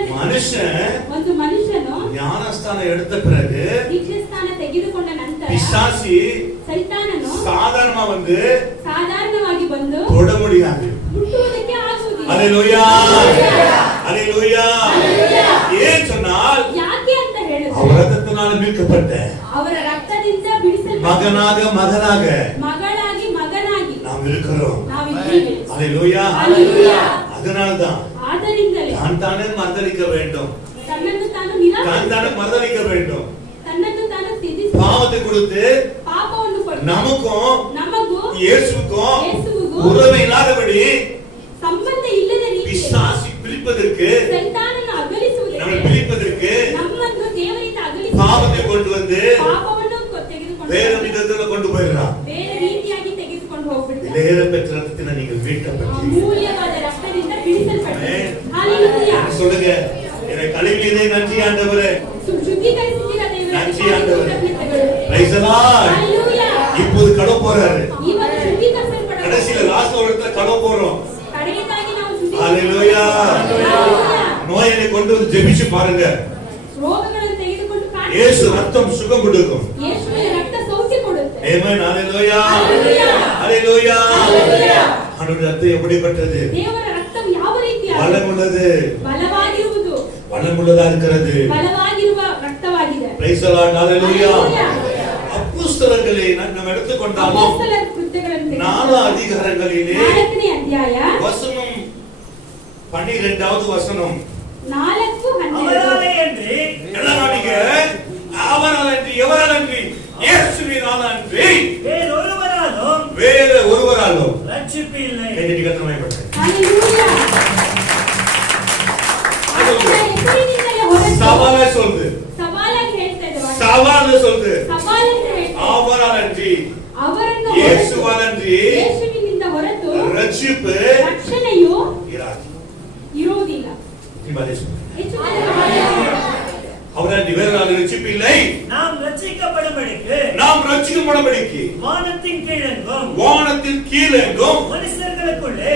ಒಂದು ಮನುಷ್ಯನು ಜ್ಞಾನಸ್ಥಾನ எடுத்த பிறகு ದೀಕ್ಷಾಸ್ಥಾನ ತೆಗೆದುಕೊಂಡ ನಂತರ பிசாசி ಸೈತಾನನು ಸಾಧಾರಣವಾಗಿ ಬಂದು தொட முடியாது, ಮುಟ್ಟುವುದಕ್ಕೆ ಆಗುವುದಿಲ್ಲ. ஹalleluya ஹalleluya. ஏன் சொன்னால் ಯಾಕೆ ಅಂತ ಹೇಳಿದ್ರೆ ಅವರ ರಕ್ತத்தினால மீட்கப்பட்ட ಅವರ ರಕ್ತದಿಂದ ಬಿಡಿಸಲ್ಪಟ್ಟ மகளாகி நாம் இருக்கிறோம். ஹalleluya. அதனால்தான் ஆதரிங்களே தான் தானே மறுதலிக்க வேண்டும், தன்னನ್ನು தானே மறுதலிக்க வேண்டும். தன்னನ್ನು ತಾನು ತ್ಯಜಿಸಿ பாவத்தை கொடுத்து ಪಾಪವನ್ನು ಕೊಟ್ಟು நமக்கும் இயேசுவுக்கும் ಉறவு இல்லாதபடி ಸಂಬಂಧ ಇಲ್ಲದ ರೀತಿ பிசாசு பிரிப்பதற்கு ಸೈತಾನನ್ನು ಅಗಲಿಸುವುದಕ್ಕೆ நம்மை பிரிப்பதற்கு ನಮ್ಮನ್ನು ದೇವರಿಂದ ಅಗಲಿಸಿ பாவத்தை கொண்டு வந்து ಪಾಪವನ್ನು ತೆಗೆದುಕೊಂಡು வேறு விதத்துல கொண்டு போயிடுறான். ಬೇರೆ ರೀತಿಯಾಗಿ ತೆಗೆದುಕೊಂಡು ಹೋಗ್ಬಿಡ್ತಾನೆ. விலையேற பெற்ற இரத்தத்தினால் நீங்கள் மீட்கப்பட்டீர்கள். ಅಮೂಲ್ಯವಾದ ರಕ್ತದಿಂದ ಬಿಡಿಸಲ್ಪಟ್ಟಿದ್ದೀರಿ. ஹalleluya. சொல்லுங்க, என்னை கழுவியதே நன்றி ஆண்டவரே, ಶುದ್ಧೀಕರಿಸಿದ್ದೀರಾ ದೇವರೇ, நன்றி ஆண்டவரே. ಕೃತಜ್ಞತೆಗಳು. Praise the Lord. ஹalleluya. இப்போது கடவு போறாரு. ಇವಾಗ ಶುದ್ಧೀಕರಿಸಲ್ಪಟ್ಟ கடைசில லாஸ்ட் ஒரு இடத்துல கடவு போறோம். ಕಡೆಯದಾಗಿ ನಾವು ஹalleluya. நோயை கொண்டு வந்து ஜெபிச்சு பாருங்க. ರೋಗಗಳನ್ನು ತೆಗೆದುಕೊಂಡು ಪ್ರಾರ್ಥನೆ. இயேசு ரத்தம் சுகம் கொடுக்கும். ಯೇಸುವಿನ ರಕ್ತ ಸೌಖ್ಯ ಕೊಡುತ್ತೆ. ಆಮೆನ್. ஹalleluya ஹalleluya. ஹalleluya. ஆண்டவருடைய ரத்தம் எப்படிப்பட்டது? ದೇವರ ರಕ್ತವು ಯಾವ ರೀತಿಯಾಗಿದೆ? ಬಲವುಳ್ಳது, ಬಲವಾಗಿರುವುದು, ಬಲವುಳ್ಳதா இருக்கிறது, ಬಲವಾಗಿರುವ ರಕ್ತವಾಗಿದೆ. Praise the Lord. ஹalleluya. அப்போஸ்தலர்களை நாம் எடுத்துக்கொண்டாலும் அப்போஸ்தலರ ಕೃತ್ಯಗಳನ್ನು 4 அதிகாரங்களிலே 4ನೇ ಅಧ್ಯಾಯ வசனம் 12வது வசனம் 4:12 அவராலே அன்றி எல்லாமீங்க அவராலன்றி எவராலன்றி இயேசுவினாலன்றி வேறு ஒருவராலும் ரட்சிப்பு இல்லை. என்னை கட்டளையிடப்பட்டது. ஹalleluya. சவாலை சொல்லுது, ಸವಾಲಾಗಿ ಹೇಳ್ತಾ ಇದೆ. சவாலை சொல்லுது. ಸವಾಲನ್ನು ಹೇಳ್ತಾ அவராலன்றி ಅವರನ್ನು இயேசுவாலன்றி ಯೇಸುವಿನಿಂದ ಹೊರತು ரட்சிப்பு ರಕ್ಷಣೆಯು ಇರುವುದಿಲ್ಲ. அவரால் வேறு ரட்சிப்பு இல்லை. நாம் ரட்சிக்கப்படும்படிக்கு வானத்தின் கீழெங்கும் மனுஷர்களுக்குள்ளே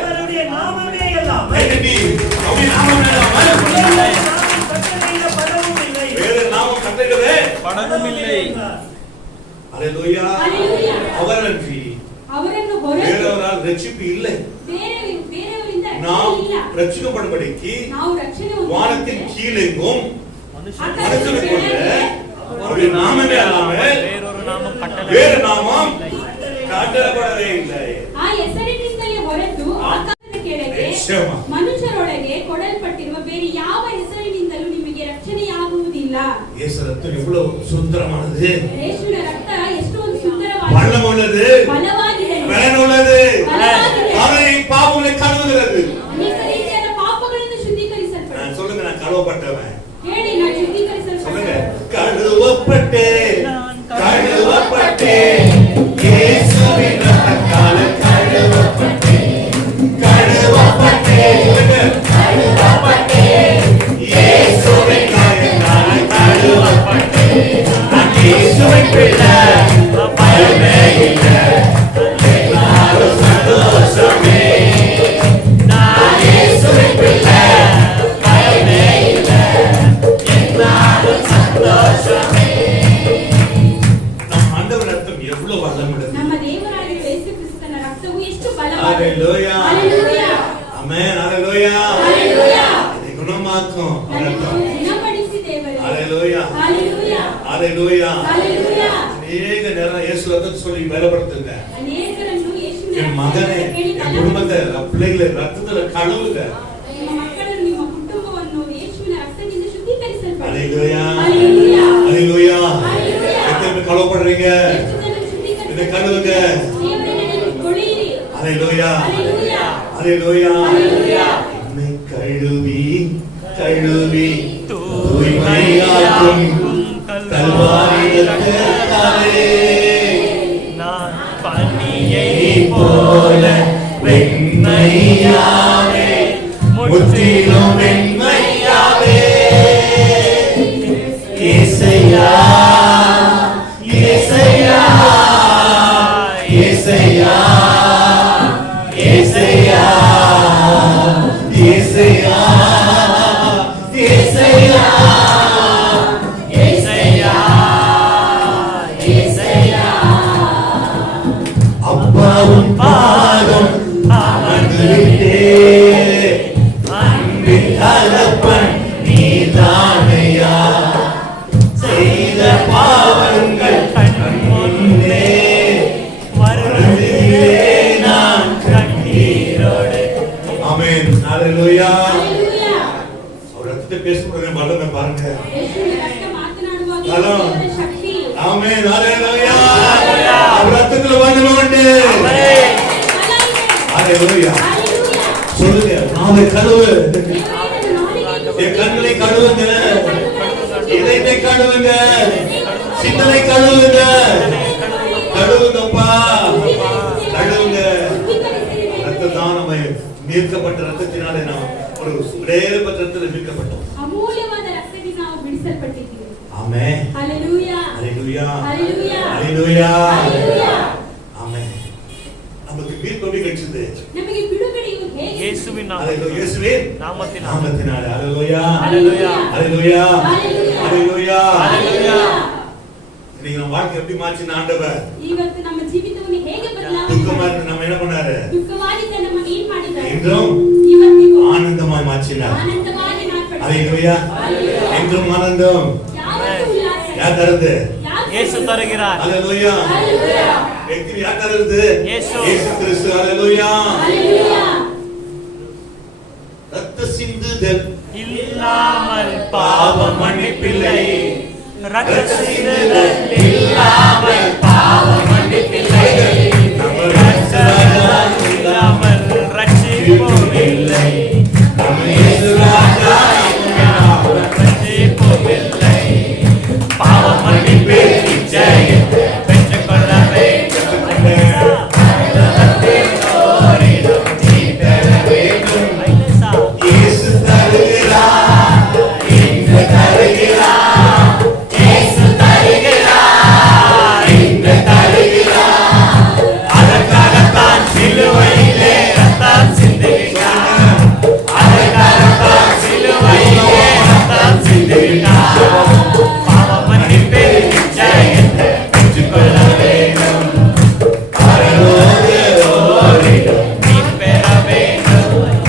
அவருடைய நாமமே அல்லாமல் வேறு நாமம் கட்டளை படவும் இல்லை. ஹalleluya. அவரன்றி ಅವರನ್ನು ಹೊರತು வேறவரால் ரட்சிப்பு இல்லை. ಬೇರೆಯವರಿಂದ நாம் ಇಲ್ಲ. ரட்சிக்கப்படும்படிக்கு ನಾವು ರಕ್ಷಣೆ வானத்தின் கீழெங்கும் மனுஷர்களுக்குள்ளே அவருடைய நாமமே அல்லாமல் வேறொரு நாமம் வேறு நாமம் கட்டளப்படவே இல்லை. ಆ ಹೆಸರಿನಿಂದಲೇ ಹೊರತು ಆಕಾಶದ ಕೆಳಗೆ நிச்சயமா. ಮನುಷ್ಯರೊಳಗೆ ಕೊಡಲ್ಪಟ್ಟಿರುವ ಬೇರೆ ಯಾವ ಹೆಸರಿನಿಂದಲೂ ನಿಮಗೆ ರಕ್ಷಣೆಯಾಗುವುದಿಲ್ಲ. இயேசு ரத்தம் எவ்வளவு சுந்தரமானது, ಯೇಸುವಿನ ರಕ್ತ ಎಷ್ಟು ಒಂದು ಸುಂದರವಾಗಿದೆ, வல்லமுள்ளது, ಬಲವಾಗಿದೆ, பலனுள்ளது. ಬಲವಾಗಿದೆ. அவரை பாவங்களை கழுவுகிறது. ಅನೇಕ ರೀತಿಯಾದ ಪಾಪಗಳನ್ನು ಶುದ್ಧೀಕರಿಸಲ್ಪಟ್ಟಿದೆ. சொல்லுங்க, நான் கழுவப்பட்டவன். ಹೇಳಿ, ನಾನು ಶುದ್ಧೀಕರಿಸಲ್ಪಟ್ಟೆ. சொல்லுங்க, கழுவப்பட்டேன், கழுவப்பட்டேன், இயேசுவின் ரத்தத்தால் கழுவப்பட்டேன், கழுவப்பட்டேன். சொல்லுங்க, கழுவப்பட்டேன், இயேசுவின் காயத்தால் கழுவப்பட்டேன். நான் இயேசுவின் பிள்ளை, பயமே இல்லை, எல்லாரும் சந்தோஷமே. நான் இயேசுவின் பிள்ளை, பயமே இல்லை, எல்லாரும் சந்தோஷமே. நம் ஆண்டவர் ரத்தம் எவ்வளவு வல்லமுள்ளது. ನಮ್ಮ ದೇವರಾಗಿರುವ ಯೇಸು ಕ್ರಿಸ್ತನ ರಕ್ತವು ಎಷ್ಟು ಬಲವಾಗಿದೆ. ஹalleluya. ಹalleluya. ಆಮೆನ್. ஹalleluya. ಹalleluya. இதை குணமாக்கும் ನನ್ನನ್ನು ரத்தம். ಗುಣಪಡಿಸಿ ದೇವರೇ. ஹalleluya. ಹalleluya. ஹalleluya. ಹalleluya. அநேக நேரம் இயேசு ரத்தத்தை சொல்லி வேலைப்படுத்துங்க. ಅನೇಕರನ್ನು ಯೇಸುವಿನ என் மகனே, என் குடும்பத்தை, பிள்ளைகளை ரத்தத்துல கழுவுங்க. ನಿಮ್ಮ ಮಕ್ಕಳನ್ನು, ನಿಮ್ಮ ಕುಟುಂಬವನ್ನು ಯೇಸುವಿನ ರಕ್ತದಿಂದ ಶುದ್ಧೀಕರಿಸಲ್ಪಡಿ. ஹalleluya. ಹalleluya. ஹalleluya. ஹalleluya. எத்தனை பேர் கழுவப்படுறீங்க? ಎಷ್ಟು ಜನ ಶುದ್ಧೀಕರಿಸಲ್ಪಡಿ. இதை கழுவுங்க. ದೇವರೇ, ನೀವು ತೊಳೆಯಿರಿ. ஹalleluya. ஹalleluya. ஹalleluya. ஹalleluya. என்னை கழுவி கழுவி தூய்மையாக்கும் கல்வாரி ரத்தத்தாலே நான் பன்னியை போல முற்றிலும் வெண்மையாவே இயேசையா இயேசையா இயேசையா இயேசையா இயேசையா இயேசையா ஏசையா ஏசையா அப்பாவும் பாதம் அமர்ந்துவிட்டே அன்பின் தகப்பன் நீதானையா செய்த பாவங்கள் கண் முன்னே வருகிறேன் நான் கண்ணீரோடு. ஆமென். ஹalleluya. ஹalleluya. அவர் ரத்தத்தை பேசும்போது வல்லமை பாருங்க. ಯೇಸುವಿನ ರಕ್ತ ಮಾತನಾಡುವಾಗ ಹಲೋ. ದೇವರ ಶಕ್ತಿ. ஆமென். ஹalleluya. அவர் ரத்தத்துல வல்லமை உண்டு. ஆமென். ஹalleluya. ஹalleluya. சொல்லுங்க. நாவை கழுவு. தேவரீர நாளிಗೆ என் கண்களை கழுவுங்க. இதயத்தை கழுவுங்க. சிந்தனை கழுவுங்க. கழுவுங்கப்பா. கழுவுங்க. ரத்ததான மீட்கப்பட்ட ரத்தத்தினாலே நாம் ஒரு சுடேரப்பட்ட ரத்தத்தில் மீட்கப்பட்டோம். ಅಮೂಲ್ಯವಾದ ರಕ್ತದಿಂದ ನಾವು ಬಿಡಿಸಲ್ಪಟ್ಟಿದ್ದೀವಿ. ஆமென். ಹalleluya. ஹalleluya. ಹalleluya. ஹalleluya. ಹalleluya. ஆமென். நமக்கு மீட்பு எப்படி கிடைச்சது? ನಮಗೆ ಬಿಡುಗಡೆಯು ಹೇಗೆ இயேசுவின் ஹalleluya. இயேசுவின் நாமத்தினால் நாமத்தினாலே. ஹalleluya. ஹalleluya. ஹalleluya. ஹalleluya. ஹalleluya. ஹalleluya. இன்னைக்கு நம்ம வாழ்க்கை எப்படி மாற்றின ஆண்டவர்? ಇವತ್ತು ನಮ್ಮ ಜೀವಿತವನ್ನು ಹೇಗೆ துக்கமா ಬದಲಾವಣೆ இருந்து நம்ம என்ன பண்ணாரு? ದುಃಖವಾಗಿದ್ದ ನಮ್ಮನ್ನು ಏನ್ ಮಾಡಿದ್ದಾರೆ இன்றும் ಇವತ್ತಿಗೂ ஆனந்தமாய் மாற்றினார். ಆನಂದವಾಗಿ ನಾಟ್ಪಡಿಸಿದ್ದಾರೆ. ஹalleluya. இன்றும் ஆனந்தம் ಯಾವತ್ತೂ ಉಲ್ಲಾಸ யார் தருது? இயேசு தருகிறார். ஹalleluya. ஹalleluya. வெற்றி யார் தருது? இயேசு. இயேசு கிறிஸ்து. ஹalleluya. ஹalleluya. ரத்த சிந்துதல் இல்லாமல் பாவ மன்னிப்பில்லை. ரத்த சிந்துதல் இல்லாமல் பாவ மன்னிப்பில்லை. ரத்தம் இல்லாமல் ரட்சிப்பும் இல்லை. நம்ம இயேசு ராஜா இல்லாமல் ரட்சிப்பும் இல்லை. பாவ மன்னிப்பில் நிச்சயத்தை பெற்றுக்கொள்ள வேண்டும். ரத்தத்தினோரிடம் நீ பெற வேண்டும். இயேசு தருகிறார். இன்று தருகிறார். இயேசு தருகிறார். இன்று தருகிறார். அதற்காகத்தான் சிலுவையிலே ரத்தம் சிந்துகிறார். அதற்காகத்தான் சிலுவையிலே ரத்தம் சிந்துகிறார். பாவ மன்னிப்பில் நிச்சயத்தை பெற்றுக்கொள்ள வேண்டும். பரலோகத்தோரிடம் நீ பெற வேண்டும்.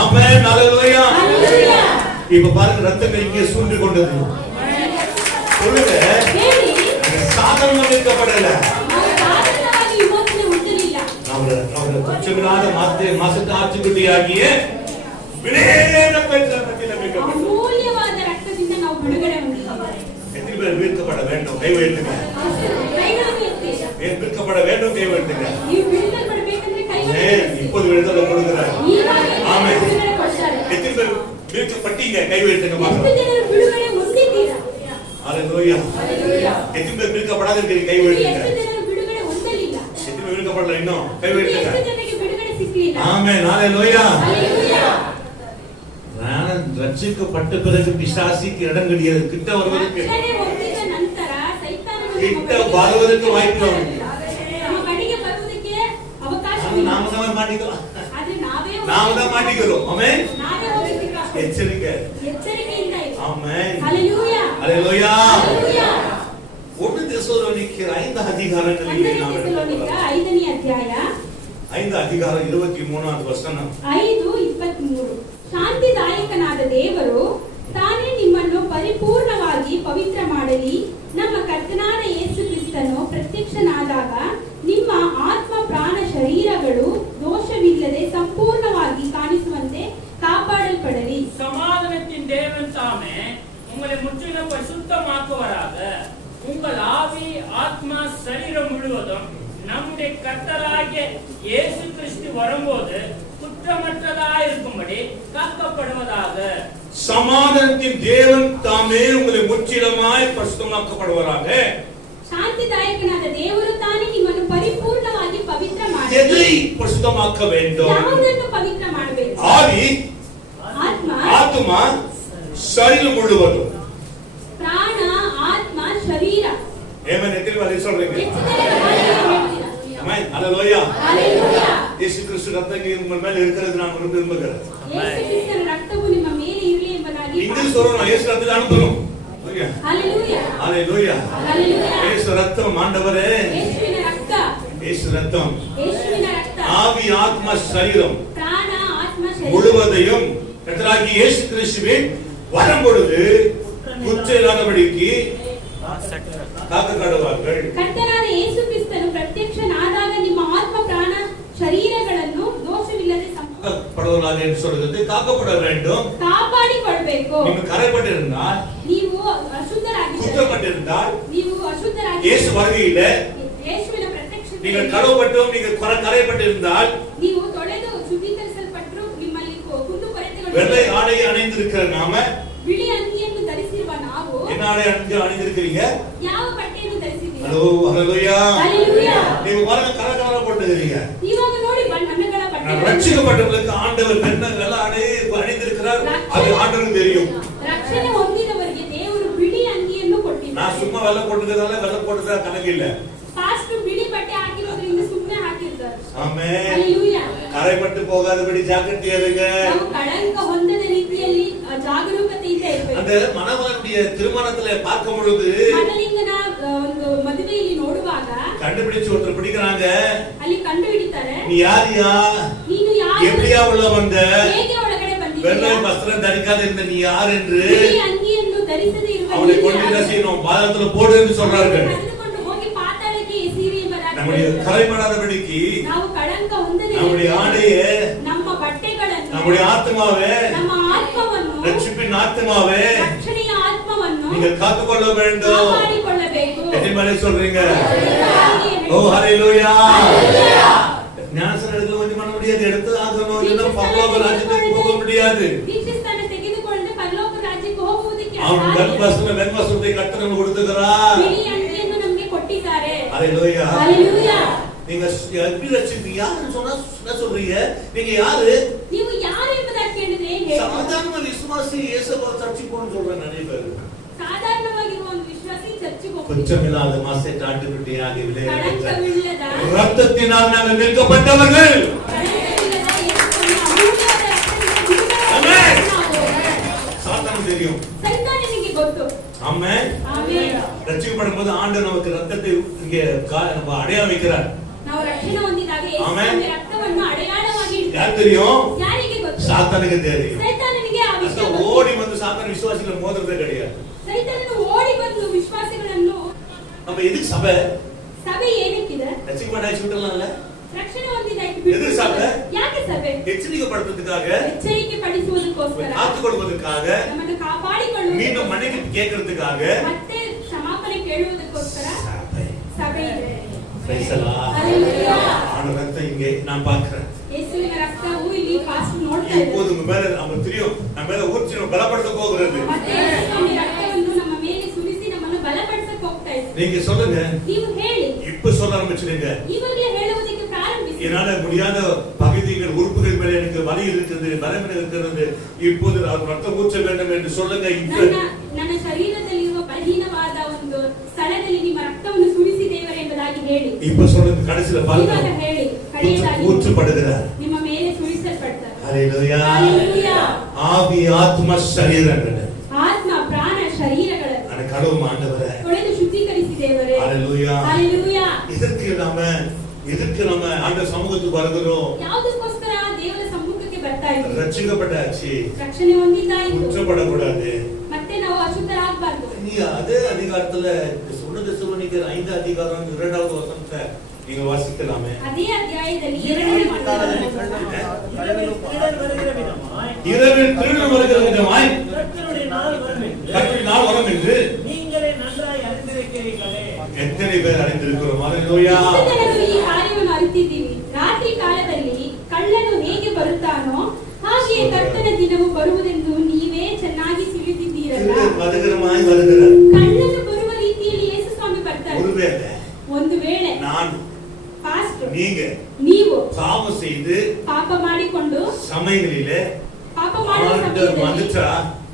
ஆமென். ஹalleluya. ஹalleluya. இப்ப பாருங்க ரத்தங்கள் இங்கே சூழ்ந்து கொண்டது. சொல்லுங்க. ಹೇಳಿ சாதாரண மீட்கப்படல. ನಾವು ಸಾಧಾರಣವಾಗಿ ವಿಮೋಚನೆ ಹೊಂದಲಿಲ್ಲ. அவர துச்சமில்லாத மாசத்து ஆட்சிக்குட்டியாகிய விலையேற பெற்ற ரத்தத்தில் மீட்கப்பட்டோம். ಅಮೂಲ್ಯವಾದ ರಕ್ತದಿಂದ ನಾವು ಬಿಡುಗಡೆ ಹೊಂದಿದ್ದೇವೆ. எத்தனை பேர் மீட்கப்பட வேண்டும்? கை உயர்த்துங்க. ಕೈಗಳನ್ನು ಎತ್ತಿ. ஏன் மீட்கப்பட வேண்டும்? கை உயர்த்துங்க. ನೀವು ಬಿಡುಗಡೆಪಡಬೇಕಂದ್ರೆ ಕೈಗಳನ್ನು ஏன் ಎತ್ತಿ. இப்போது விடுதலை கொடுக்கிறார். ಈವಾಗ ಆಮೆನ್. ಬಿಡುಗಡೆ ಕೊಡ್ತಾರೆ. எத்தனை பேர் மீட்கப்பட்டீங்க? கை உயர்த்துங்க ಎಷ್ಟು பார்க்கலாம். ಜನರು ಬಿಡುಗಡೆ ಹೊಂದಿದ್ದೀರಾ? ஹalleluya. ಹalleluya. எத்தனை பேர் மீட்கப்படாத இருக்கீங்க? கை உயர்த்துங்க. ಎಷ್ಟು ಜನರು ಬಿಡುಗಡೆ ಹೊಂದಲಿಲ್ಲ? எத்தனை பேர் மீட்கப்படல இன்னும்? கை உயர்த்துங்க. ಎಷ್ಟು ಜನರಿಗೆ ಬಿಡುಗಡೆ ಸಿಕ್ಕಲಿಲ್ಲ? ஆமென். ஹalleluya. ಹalleluya. நான் ரட்சிக்கப்பட்ட பிறகு பிசாசிக்கு இடம் கிடையாது. கிட்ட வருவதற்கு ರಕ್ಷಣೆ ಹೊಂದಿದ ನಂತರ ಸೈತಾನನು கிட்ட வருவதற்கு வாய்ப்பு இல்லை. ನಮ್ಮ ಕಡೆಗೆ ಬರುವುದಕ್ಕೆ ಅವಕಾಶ ஆனா ಇಲ್ಲ. நாம தான் மாட்டிக்கிறோம். ಆದ್ರೆ ನಾವೇ நாம தான் மாட்டிக்கிறோம். ஆமென். ನಾವೇ ಹೋಗಲಿಕ್ಕೆ ಆಗ್ತದೆ. எச்சரிக்கை. ಎಚ್ಚರಿಕೆಯಿಂದ ಇರಿ. ஆமென். ಹalleluya. ஹalleluya. ಹalleluya. 1 தெசலோனிக்கேயர் 5 அதிகாரங்களிலே நாம் ತೆಸಲೋನಿಕ எடுத்துக்கொள்ளலாம். 5ನೇ ಅಧ್ಯಾಯ 5 அதிகாரம் 23வது வசனம். 5:23 ಶಾಂತಿದಾಯಕನಾದ ದೇವರು ತಾನೇ ನಿಮ್ಮನ್ನು ಪರಿಪೂರ್ಣವಾಗಿ ಪವಿತ್ರ ಮಾಡಲಿ. ನಮ್ಮ ಕರ್ತನಾದ ಯೇಸು ಕ್ರಿಸ್ತನು ಪ್ರತ್ಯಕ್ಷನಾದಾಗ ನಿಮ್ಮ ಆತ್ಮ ಪ್ರಾಣ ಶರೀರಗಳು ದೋಷವಿಲ್ಲದೆ ಸಂಪೂರ್ಣವಾಗಿ ಕಾಣಿಸುವಂತೆ ಕಾಪಾಡಲ್ಪಡಲಿ. சமாதானத்தின் தேவன் தாமே உங்களை முற்றிலும் பரிசுத்தமாக்குவராக. உங்கள் ஆவி ஆத்மா சரீரம் முழுவதும் நம்முடைய கர்த்தராகிய இயேசு கிறிஸ்து வரும்போது குற்றமற்றதாய் இருக்கும்படி காக்கப்படுவதாக. சமாதானத்தின் தேவன் தாமே உங்களை முற்றிலுமாய் பரிசுத்தமாக்கப்படுவாராக. ಶಾಂತಿದಾಯಕನಾದ ದೇವರು ತಾನೇ ನಿಮ್ಮನ್ನು ಪರಿಪೂರ್ಣವಾಗಿ ಪವಿತ್ರ எதை ಮಾಡಲಿ. பரிசுத்தமாக்க வேண்டும்? ಯಾವುದನ್ನು ಪವಿತ್ರ ಮಾಡಬೇಕು? ஆவி, ಆತ್ಮ ஆத்துமா, சரீரம் முழுவதும். ಪ್ರಾಣ ಆತ್ಮ ಶರೀರ ஏமேன். எத்தனை வாட்டி சொல்றீங்க? ಎಷ್ಟು ಜನ ಹೇಳ್ತೀರಾ? ஆமென். ஹalleluya. ஹalleluya. இயேசு கிறிஸ்து ரத்தம் உங்கள் மேல இருக்கிறது நான் விரும்புகிறேன். ಯೇಸು ಕ್ರಿಸ್ತನ ರಕ್ತವು ನಿಮ್ಮ ಮೇಲೆ ಇರಲಿ ಎಂಬುದಾಗಿ இங்கிலீஷ் சொல்லணும். இயேசு ரத்தத்தை அனுப்பணும். ஹalleluya. ஹalleluya. ஹalleluya. இயேசு ரத்தம் ஆண்டவரே. ಯೇಸುವಿನ ರಕ್ತ. இயேசு ரத்தம். ಯೇಸುವಿನ ರಕ್ತ. ஆவி, ஆத்மா, சரீரம் ಪ್ರಾಣ ಆತ್ಮ ಶರೀರ முழுவதையும் கர்த்தராகிய இயேசு கிறிஸ்துவின் வரம் பொழுது குற்றமில்லாதபடிக்கு காக்கப்படுவார்கள். ಕರ್ತನಾದ ಯೇಸು ಕ್ರಿಸ್ತನು ಪ್ರತ್ಯಕ್ಷನಾದಾಗ ನಿಮ್ಮ ಆತ್ಮ ಪ್ರಾಣ ಶರೀರಗಳನ್ನು ದೋಷವಿಲ್ಲದೆ காக்கப்படுவதாக என்று சொல்றது காக்கப்பட வேண்டும். ಕಾಪಾಡಿಕೊಳ್ಳಬೇಕು. நீங்கள் கரைப்பட்டிருந்தால், ನೀವು ಅಶುದ್ಧರಾಗಿದ್ದರೆ, குற்றப்பட்டிருந்தால், ನೀವು ಅಶುದ್ಧರಾಗಿದ್ದರೆ, இயேசு வருகையில ಯೇಸುವಿನ ಪ್ರತ್ಯಕ್ಷತೆಯಲ್ಲಿ நீங்கள் கழுவப்பட்டும் நீங்கள் கரைப்பட்டிருந்தால், ನೀವು ತೊಳೆದು ಶುದ್ಧೀಕರಿಸಲ್ಪಟ್ಟರು, ನಿಮ್ಮಲ್ಲಿ ಕುಂದುಕೊರತೆಗಳು வெள்ளை ஆடையை அணிந்திருக்கிற நாம ಬಿಳಿ ಅಂಗಿಯನ್ನು ಧರಿಸಿರುವ ನಾವು என்ன ஆடை அணிந்திருக்கிறீங்க? ಯಾವ ಬಟ್ಟೆಯನ್ನು ಧರಿಸಿದ್ದೀವಿ? ஹலோ, ஹalleluya. ஹalleluya. நீங்க பாருங்க, கலகலப்பட்டுகிறீங்க. ಇವಾಗ ನೋಡಿ ಬಣ್ಣಗಳ ಬಟ್ಟೆ. ரட்சிக்கப்பட்டவர்களுக்கு ஆண்டவர் என்ன வெள்ள ஆடை அணிந்திருக்கிறார், அது ஆண்டவருக்கு தெரியும். ರಕ್ಷಣೆ ಹೊಂದಿದವರಿಗೆ ದೇವರು ಬಿಳಿ ಅಂಗಿಯನ್ನು ಕೊಟ್ಟಿದ್ದಾರೆ. நான் சும்மா வெள்ள போட்டுக்கிறதால வெள்ள போட்டுதா கணக்கு இல்ல. ಪಾಸ್ಟರ್ ಬಿಳಿ ಬಟ್ಟೆ ಹಾಕಿರೋದ್ರಿಂದ ಸುಮ್ಮನೆ ಹಾಕಿರ್ತಾರೆ. ஆமென். ஹalleluya. கரைப்பட்டு போகாதபடி ஜாக்கிரதையா இருங்க. ನಾವು ಕಳಂಕ ಹೊಂದದ ರೀತಿಯಲ್ಲಿ ಜಾಗರೂಕತೆಯಿಂದ ಇರಬೇಕು. அந்த மணவாளனுடைய திருமணத்துல பார்க்கும் பொழுது ಮಣಲಿಂಗನ ಒಂದು ಮದುವೆಯಲ್ಲಿ ನೋಡುವಾಗ கண்டுபிடிச்சு ஒருத்தர் பிடிக்கிறாங்க. ಅಲ್ಲಿ ಕಂಡು ಹಿಡಿತಾರೆ, நீ யாரியா, ನೀನು ಯಾರು, எப்படியா உள்ள வந்த, ಹೇಗೆ ಒಳಗಡೆ வெள்ளை ಬಂದಿದ್ದೀಯ, வஸ்திரம் தரிக்காத இருந்த நீ யார் என்று ಬಿಳಿ ಅಂಗಿಯನ್ನು ಧರಿಸದೇ ಇರುವ அவனை ನೀನು கொண்டு என்ன ಯಾರು? செய்யணும், பாதத்துல போடு என்று சொல்றார்கள். ಕರೆದುಕೊಂಡು ಹೋಗಿ ಪಾತಾಳಕ್ಕೆ ಎಸೀರಿ ಎಂಬುದಾಗಿ நம்முடைய கரைப்படாதபடிக்கு ನಾವು ಕಳಂಕ ಹೊಂದದೇ நம்முடைய ಇರುವಂತೆ ஆடையே, ನಮ್ಮ ಬಟ್ಟೆಗಳನ್ನು, நம்முடைய ஆத்மாவே, ನಮ್ಮ ಆತ್ಮವನ್ನು, ரட்சிப்பின் ஆத்மாவே ರಕ್ಷಣೆಯ ಆತ್ಮವನ್ನು நீங்கள் காத்துக்கொள்ள வேண்டும். ಕಾಪಾಡಿಕೊಳ್ಳಬೇಕು. எத்தனை முறை சொல்றீங்க? ಹಾಗೆ ஓ ஹalleluya. ஹalleluya. ஞானஸ்நானம் எடுத்து கொஞ்சம் பண்ண முடியாது, எடுத்து ஆகணும், இல்லைன்னா பரலோக ராஜ்யத்துக்கு போக முடியாது. ದೀಕ್ಷಾಸ್ನಾನ ತೆಗೆದುಕೊಂಡು ಪರಲೋಕ ರಾಜ್ಯಕ್ಕೆ ಹೋಗುವುದಕ್ಕೆ அவன் ಅಸಾಧ್ಯ. வெண்வஸ்திரத்தை கர்த்தர் கொடுத்துக்கிறார். ಬಿಳಿ ಅಂಗಿಯನ್ನು ನಮಗೆ ಕೊಟ್ಟಿದ್ದಾರೆ. ஹalleluya. ஹalleluya. நீங்க எப்படி ரட்சிப்பீங்க? யாருன்னு சொன்னா என்ன சொல்றீங்க? நீங்க யாரு? ನೀವು ಯಾರು ಎಂಬುದಾಗಿ ಕೇಳಿದ್ರೆ ಏನ್ ಹೇಳ್ತೀರಾ? சாதாரண விசுவாசி இயேசுவை சர்ச்சைக்கு சொல்றேன் நிறைய பேர். ಸಾಧಾರಣವಾಗಿರುವ ಒಂದು ವಿಶ್ವಾಸಿ ಚರ್ಚಿಗೆ ಹೋಗ್ತಾರೆ. குற்றமில்லாத மாசத்தை ஆட்டுக்குட்டியாக ಕಳಂಕವಿಲ್ಲದ, ரத்தத்தினால் நாங்கள் மீட்கப்பட்டவர்கள். ಕಳಂಕವಿಲ್ಲದ ಯೇಸುವಿನ ಅಮೂಲ್ಯವಾದ ರಕ್ತದಿಂದ ಆಮೆನ್. ನಾವು சாத்தானுக்கு தெரியும். ಸೈತಾನನಿಗೆ ಗೊತ್ತು. ஆமென். ಆಮೆನ್. ரட்சிக்கப்படும் போது ஆண்டு நமக்கு ரத்தத்தை இங்கே அடையாளம் வைக்கிறார். ನಾವು ರಕ್ಷಣೆ ಹೊಂದಿದಾಗ ಆಮೆನ್. ಯೇಸುವಿನ ರಕ್ತವನ್ನು ಅಡೆಯಾಳವಾಗಿ ಇಡ್ತಾರೆ. யார் தெரியும்? ಯಾರಿಗೆ ಗೊತ್ತು? சாத்தானுக்கு தெரியும். ಸೈತಾನನಿಗೆ ಆ ವಿಷಯ அதான் ಗೊತ್ತು. ஓடி வந்து சாத்தான் விசுவாசிகளை மோதுறதே கிடையாது. ಸೈತಾನನು ಓಡಿ ಬಂದು ವಿಶ್ವಾಸಿಗಳನ್ನು, நம்ம எதுக்கு சபை? ಸಭೆ ಏನಕ್ಕಿದೆ? ரட்சிக்கப்படாச்சு விடலாம்ல? ರಕ್ಷಣೆ ಹೊಂದಿದಾಯ್ತು ಎದುರು ಸಭೆ? ಯಾಕೆ ಸಭೆ? எச்சரிக்கப்படுத்துறதுக்காக, ಎಚ್ಚರಿಕೆ ಪಡಿಸುವುದಕ್ಕೋಸ್ಕರ, காத்து கொடுப்பதற்காக, ನಮ್ಮನ್ನು ಕಾಪಾಡಿಕೊಳ್ಳುವುದಕ್ಕೋಸ್ಕರ, மீண்டும் மன்னிப்பு கேட்கறதுக்காக ಮತ್ತೆ ಕ್ಷಮಾಪಣೆ ಕೇಳುವುದಕ್ಕೋಸ್ಕರ சபை. ಸಭೆ ಇದೆ. Praise the Lord. ಹಲ್ಲೆಲೂಯಾ. ஆன ரத்தம் இங்கே நான் பார்க்கிறேன். ಯೇಸುವಿನ ರಕ್ತವು ಇಲ್ಲಿ ಪಾಸ್ಟ್ ನೋಡ್ತಾ ಇದೆ. இப்போது உங்க மேல நம்ம தெரியும், நம்ம மேல ஊற்றி நம்ம பலப்படுத்த போகிறது. ಮತ್ತೆ ಯೇಸುವಿನ ರಕ್ತವನ್ನು ನಮ್ಮ ಮೇಲೆ ಸುರಿಸಿ ನಮ್ಮನ್ನು ಬಲಪಡಿಸಕ್ಕೆ ಹೋಗ್ತಾ ಇದೆ. நீங்க சொல்லுங்க, ನೀವು ಹೇಳಿ, இப்ப சொல்ல ஆரம்பிச்சிடுங்க. ಇವಾಗಲೇ ಹೇಳುವುದಕ್ಕೆ ಪ್ರಾರಂಭಿಸಿ. என்னால முடியாத பகுதிகள் உறுப்புகள் மேல எனக்கு வலி இருக்கிறது, பலவீனம் இருக்கிறது, இப்போது ரத்தம் ஊற்ற வேண்டும் என்று சொல்லுங்க. இப்ப ನನ್ನ ಶರೀರದಲ್ಲಿರುವ ಬಲಹೀನವಾದ ಒಂದು ಸ್ಥಳದಲ್ಲಿ ನಿಮ್ಮ ರಕ್ತವನ್ನು ಸುರಿಸಿ ದೇವರೇ ಎಂಬುದಾಗಿ ಹೇಳಿ. இப்ப சொல்லுங்க, கடைசில பாருங்க, ಇವಾಗ ಹೇಳಿ, ಕಡೆಯದಾಗಿ ஊற்றப்படுகிறார். ನಿಮ್ಮ ಮೇಲೆ ಸುರಿಸಲ್ಪಡ್ತಾರೆ. ஹalleluya. ಹಲ್ಲೆಲೂಯಾ. ஆவி, ஆத்மா, சரீரங்கள் ಆತ್ಮ, ಪ್ರಾಣ, ಶರೀರಗಳನ್ನು அந்த கடவுள் ஆண்டவரே. ತೊಳೆದು ಶುದ್ಧೀಕರಿಸಿ ದೇವರೇ. ஹalleluya. ಹಲ್ಲೆಲೂಯಾ. இதற்கு நம்ம ஆண்டவர் சமூகத்துக்கு வருகிறோம். ಯಾವುದಕ್ಕೋಸ್ಕರ ದೇವರ ಸಮ್ಮುಖಕ್ಕೆ ಬರ್ತಾ ಇದ್ದೀವಿ? ரட்சிக்கப்பட்டாச்சு, ರಕ್ಷಣೆ ಹೊಂದಿದ್ದಾಯಿತು, குற்றப்படக்கூடாது. ಮತ್ತೆ ನಾವು ಅಶುದ್ಧರಾಗಬಾರ್ದು. நீ அதே அதிகாரத்துல சொன்ன தெசலோனிக்கர் 5 அதிகாரம் 2வது வசனத்தை நீங்க வாசிக்கலாமே. ಅದೇ ಅಧ್ಯಾಯದಲ್ಲಿ 2ನೇ இரவில் திருடன் வருகிற விதமாய் இரவில் திருடன் வருகிற விதமாய் கர்த்தருடைய நாள் வரும் என்று கர்த்தருடைய நாள் வரும் என்று நீங்களே நன்றாய் அறிந்திருக்கிறீர்களே. எத்தனை பேர் அறிந்திருக்கிறோம்? ஹalleluya. ಎಷ್ಟು ಜನರು ಈ ಕಾರ್ಯವನ್ನು ಅರಿತಿದ್ದೀವಿ? ರಾತ್ರಿ ಕಾಲದಲ್ಲಿ ಕಳ್ಳನು ಹೇಗೆ ಬರುತ್ತಾನೋ ಹಾಗೆಯೇ ಕರ್ತನ ದಿನವು ಬರುವುದೆಂದು ನೀವೇ ಚೆನ್ನಾಗಿ ತಿಳಿದಿದ್ದೀರಲ್ಲ. வருகிறமாய் வருகிறார். ಕಳ್ಳನು ಬರುವ ರೀತಿಯಲ್ಲಿ ಯೇಸು ಸ್ವಾಮಿ ಬರ್ತಾರೆ. ஒருவேளை ಒಂದು ವೇಳೆ நான் ಪಾಸ್ಟ್ நீங்க ನೀವು பாவம் செய்து ಪಾಪ ಮಾಡಿಕೊಂಡು சமயங்களிலே ಪಾಪ ಮಾಡುವ ஆண்டவர் ಸಮಯದಲ್ಲಿ வந்துட்டா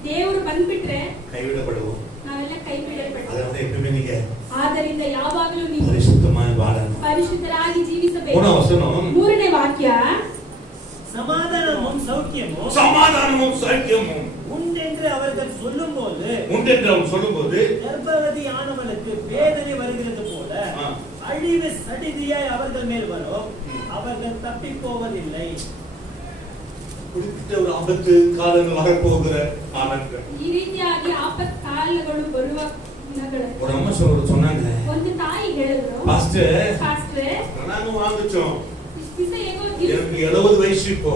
ದೇವರು ಬಂದ್ಬಿಟ್ರೆ கைவிடப்படுவோம். ನಾವೆಲ್ಲ ಕೈ ಬಿಡಲ್ಪಡ್ತೇವೆ. அதனால எப்பவுமே நீங்க ಆದ್ದರಿಂದ ಯಾವಾಗಲೂ ನೀವು பரிசுத்தமாய் வாழணும். ಪರಿಶುದ್ಧರಾಗಿ ಜೀವಿಸಬೇಕು. மூணாம் வசனம், ಮೂರನೇ ವಾಕ್ಯ, சமாதானமும் சௌக்கியமும் சமாதானமும் சௌக்கியமும் உண்டென்று அவர்கள் சொல்லும்போது உண்டென்று அவன் சொல்லும்போது கர்ப்பவதி ஆனவளுக்கு வேதனை வருகிறது போல ஆ. அழிவு சடிதியாய் அவர்கள் மேல் வரும், அவர்கள் தப்பி போவதில்லை. குறிப்பிட்ட ஒரு ஆபத்து காலங்கள் வரப்போகிற காலங்கள். ಈ ರೀತಿಯಾಗಿ ಆಪತ್ ಕಾಲಗಳು ಬರುವ ದಿನಗಳು. ஒரு அம்மா சொன்னாங்க, ಒಂದು ತಾಯಿ ಹೇಳಿದ್ರು, பாஸ்டர் ಪಾಸ್ಟ್ರೆ நாங்க வாங்கிச்சோம், ಇಷ್ಟು ದಿವಸ ಹೇಗೋ எனக்கு 70 ವಯಸ್ಸು இப்போ,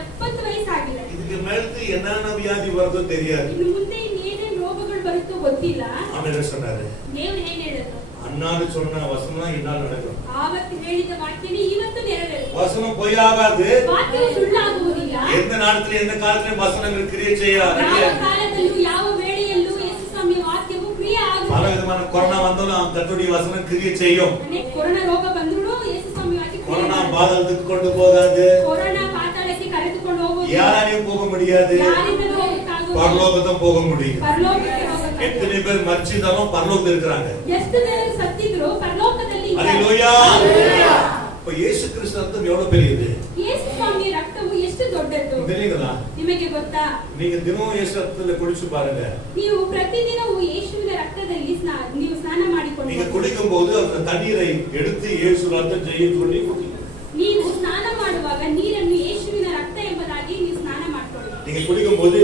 70 ವಯಸ್ಸಾಗಿದೆ. இதுக்கு மேலத்து என்னென்ன வியாதி வருதோ தெரியாது. ಇನ್ನು ಮುಂದೆ ಇನ್ನೇನೇನ್ ರೋಗಗಳು ಬರುತ್ತೋ ಗೊತ್ತಿಲ್ಲ. ஆமென் சொன்னாரு. ದೇವರು ಏನ್ ಹೇಳಿದ್ರು? அன்னாரு சொன்ன வசனம் இன்னால் நடக்கும். ಆವತ್ತು ಹೇಳಿದ ವಾಕ್ಯನೇ ಇವತ್ತು ನೆರವೇರುತ್ತೆ. வசனம் பொய்யாகாது. ವಾಕ್ಯವು ಸುಳ್ಳಾಗುವುದಿಲ್ಲ. எந்த நேரத்துல எந்த காலத்துல வசனங்கள் கிரியை செய்ய ಯಾವ ಕಾಲದಲ್ಲೂ ಯಾವ ವೇಳೆಯಲ್ಲೂ ಯೇಸು ಸ್ವಾಮಿಯ ವಾಕ್ಯವು ಕ್ರಿಯೆ பல ಆಗುತ್ತದೆ. விதமான கொரோனா வந்தாலும் கர்த்தருடைய வசனம் கிரியை செய்யும். ಅನೇಕ ಕೊರೋನಾ ರೋಗ ಬಂದ್ರೂ ಯೇಸು ಸ್ವಾಮಿ ವಾಕ್ಯ ಕ್ರಿಯೆ கொரோனா ಮಾಡುತ್ತದೆ. பாதாளத்துக்கு கொண்டு போகாது. ಕೊರೋನಾ ಪಾತಾಳಕ್ಕೆ ಕರೆದುಕೊಂಡು ಹೋಗುವುದು யாராலையும் போக முடியாது. ಯಾರಿಂದಲೂ ಹೋಗಕ್ಕಾಗುವುದಿಲ್ಲ. பரலோகத்தான் போக முடியும். ಪರಲೋಕಕ್ಕೆ ಹೋಗಕ್ಕಾಗುವುದು. எத்தனை பேர் மரிச்சிருந்தாலும் பரலோகத்துல இருக்கிறாங்க. ಎಷ್ಟು ಜನರು ಸತ್ತಿದ್ರು ಪರಲೋಕದಲ್ಲಿ ಇದ್ದಾರೆ. அல்லேலூயா. அல்லேಲೂಯಾ. இப்ப இயேசು கிறிஸ்து ரத்தம் எவ்வளவு பெரியது ಯೇಸು ಸ್ವಾಮಿಯ ರಕ್ತವು ಎಷ್ಟು ದೊಡ್ಡದು தெரியுங்களா? ನಿಮಗೆ ಗೊತ್ತಾ? நீங்க தினமும் இயேசு ரத்தத்துல குடிச்சு பாருங்க. ನೀವು ಪ್ರತಿದಿನವೂ ಯೇಸುವಿನ ರಕ್ತದಲ್ಲಿ ನೀವು ಸ್ನಾನ நீங்க ಮಾಡಿಕೊಂಡು குடிக்கும் போது அந்த தண்ணீரை எடுத்து இயேசு ரத்தம் செய்யும் சொல்லி குடிங்க. ನೀವು ಸ್ನಾನ ಮಾಡುವಾಗ ನೀರನ್ನು ಯೇಸುವಿನ ರಕ್ತ ಎಂಬುದಾಗಿ ನೀವು ಸ್ನಾನ ಮಾಡಿಕೊಳ್ಳಿ. நீங்க குடிக்கும் போது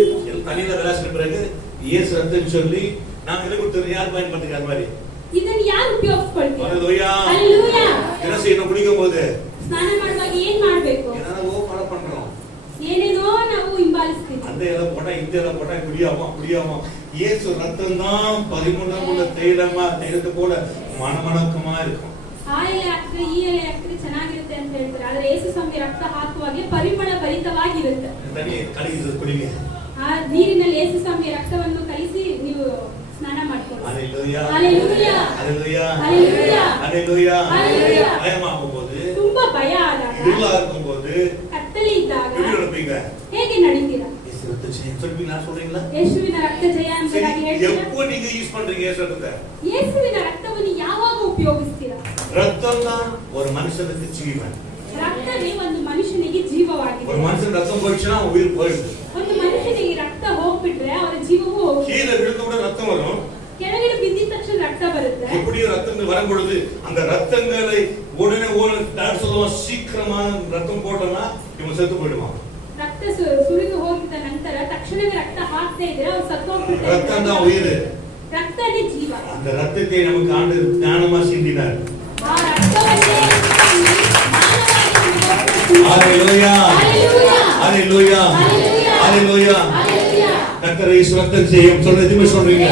தண்ணீரை விளாசின பிறகு இயேசு ரத்தம் சொல்லி நாங்க என்ன கொடுத்துறோம், யார் பயன்படுத்துங்க அது மாதிரி. ಇದನ್ನು ಯಾರು ಉಪಯೋಗಿಸ್ಕೊಳ್ತೀರಾ? அல்லேலூயா. அல்லேலூயா. என்ன செய்யணும் குடிக்கும் போது? ಸ್ನಾನ ಮಾಡುವಾಗ ಏನ್ ಮಾಡ್ಬೇಕು? என்னென்னவோ பல பண்றோம். ಏನೇನೋ ನಾವು ಹಿಂಬಾಲಿಸ್ತೀವಿ. அந்த இலை போட்டா இந்த இலை போட்டா குடியாமா இயேசு ரத்தம் தான் 13 தைலத்தை போல மனமணக்கமா இருக்கும். ಆ ಎಲೆ ಹಾಕಿದ್ರೆ ಈ ಎಲೆ ಹಾಕಿದ್ರೆ ಚೆನ್ನಾಗಿರುತ್ತೆ ಅಂತ ಹೇಳ್ತಾರೆ. ಆದ್ರೆ ಯೇಸು ಸ್ವಾಮಿ ರಕ್ತ ಹಾಕುವಾಗೆ ಪರಿಮಳ ಭರಿತವಾಗಿರುತ್ತೆ. தண்ணி கலக்கி குடிங்க. ಆ ನೀರಿನಲ್ಲಿ ಯೇಸು ಸ್ವಾಮಿ ರಕ್ತವನ್ನು ಕಲಿಸಿ ನೀವು ಸ್ನಾನ ಮಾಡ್ಕೊಳ್ಳಿ. அல்லேலூயா. அல்லேலூயா. அல்லேலூயா. அல்லேலூயா. அல்லேலூயா. அல்லேலூயா. பயமாகும் போது, ತುಂಬಾ ಭಯ ಆದಾಗ, இருளா இருக்கும் போது ಕತ್ತಲೆ ಇದ್ದಾಗ எப்படி நடப்பீங்க? ಹೇಗೆ ನಡೀತೀರಾ? இயேசு ரத்தம் செய்யும் சொல்லுவீங்களா, சொல்றீங்களா? ಯೇಸುವಿನ ರಕ್ತ ಜಯ ಎಂಬುದಾಗಿ ಹೇಳ್ತೀರಾ? எப்போ நீங்க யூஸ் பண்றீங்க இயேசு ரத்தத்தை? ಯೇಸುವಿನ ರಕ್ತವನ್ನು ಯಾವಾಗ ಉಪಯೋಗಿಸ್ತೀರಾ? ரத்தம் தான் ஒரு மனுஷனுக்கு ஜீவன். ರಕ್ತವೇ ಒಂದು ಮನುಷ್ಯನಿಗೆ ಜೀವವಾಗಿದೆ. ஒரு மனுஷன் ரத்தம் போயிடுச்சுன்னா உயிர் போயிடுது. ಒಂದು ಮನುಷ್ಯನಿಗೆ ರಕ್ತ ಹೋಗ್ಬಿಟ್ರೆ ಅವರ ಜೀವವೂ ಹೋಗುತ್ತೆ. கீழே விழுந்து கூட ரத்தம் வரும். ಕೆಳಗಡೆ ಬಿದ್ದಿದ ತಕ್ಷಣ ರಕ್ತ ಬರುತ್ತೆ. எப்படி ரத்தங்கள் வரும் பொழுது அந்த ரத்தங்களை உடனே டாக்டர் சொல்லுவான், சீக்கிரமா ரத்தம் போட்டோம்னா இவன் செத்து போயிடுவான். ರಕ್ತ ಸುರಿದು ಹೋಗಿದ ನಂತರ ತಕ್ಷಣವೇ ರಕ್ತ ಹಾಕ್ತಾ ಇದ್ರೆ ಅವ್ರು ಸತ್ತೋಗ್ಬಿಡ್ತಾರೆ. ரத்தம் தான் உயிர். ರಕ್ತನೇ ಜೀವ. அந்த ரத்தத்தை நமக்கு ஆண்டு ஞானமா சிந்தினார். ಆ ರಕ್ತವನ್ನೇ ஹalleluya. ஹalleluya. ஹalleluya. ஹalleluya. ஹalleluya. ஹalleluya. கர்த்தரை ரத்தம் செய்யும் சொல்றது சொல்றீங்க.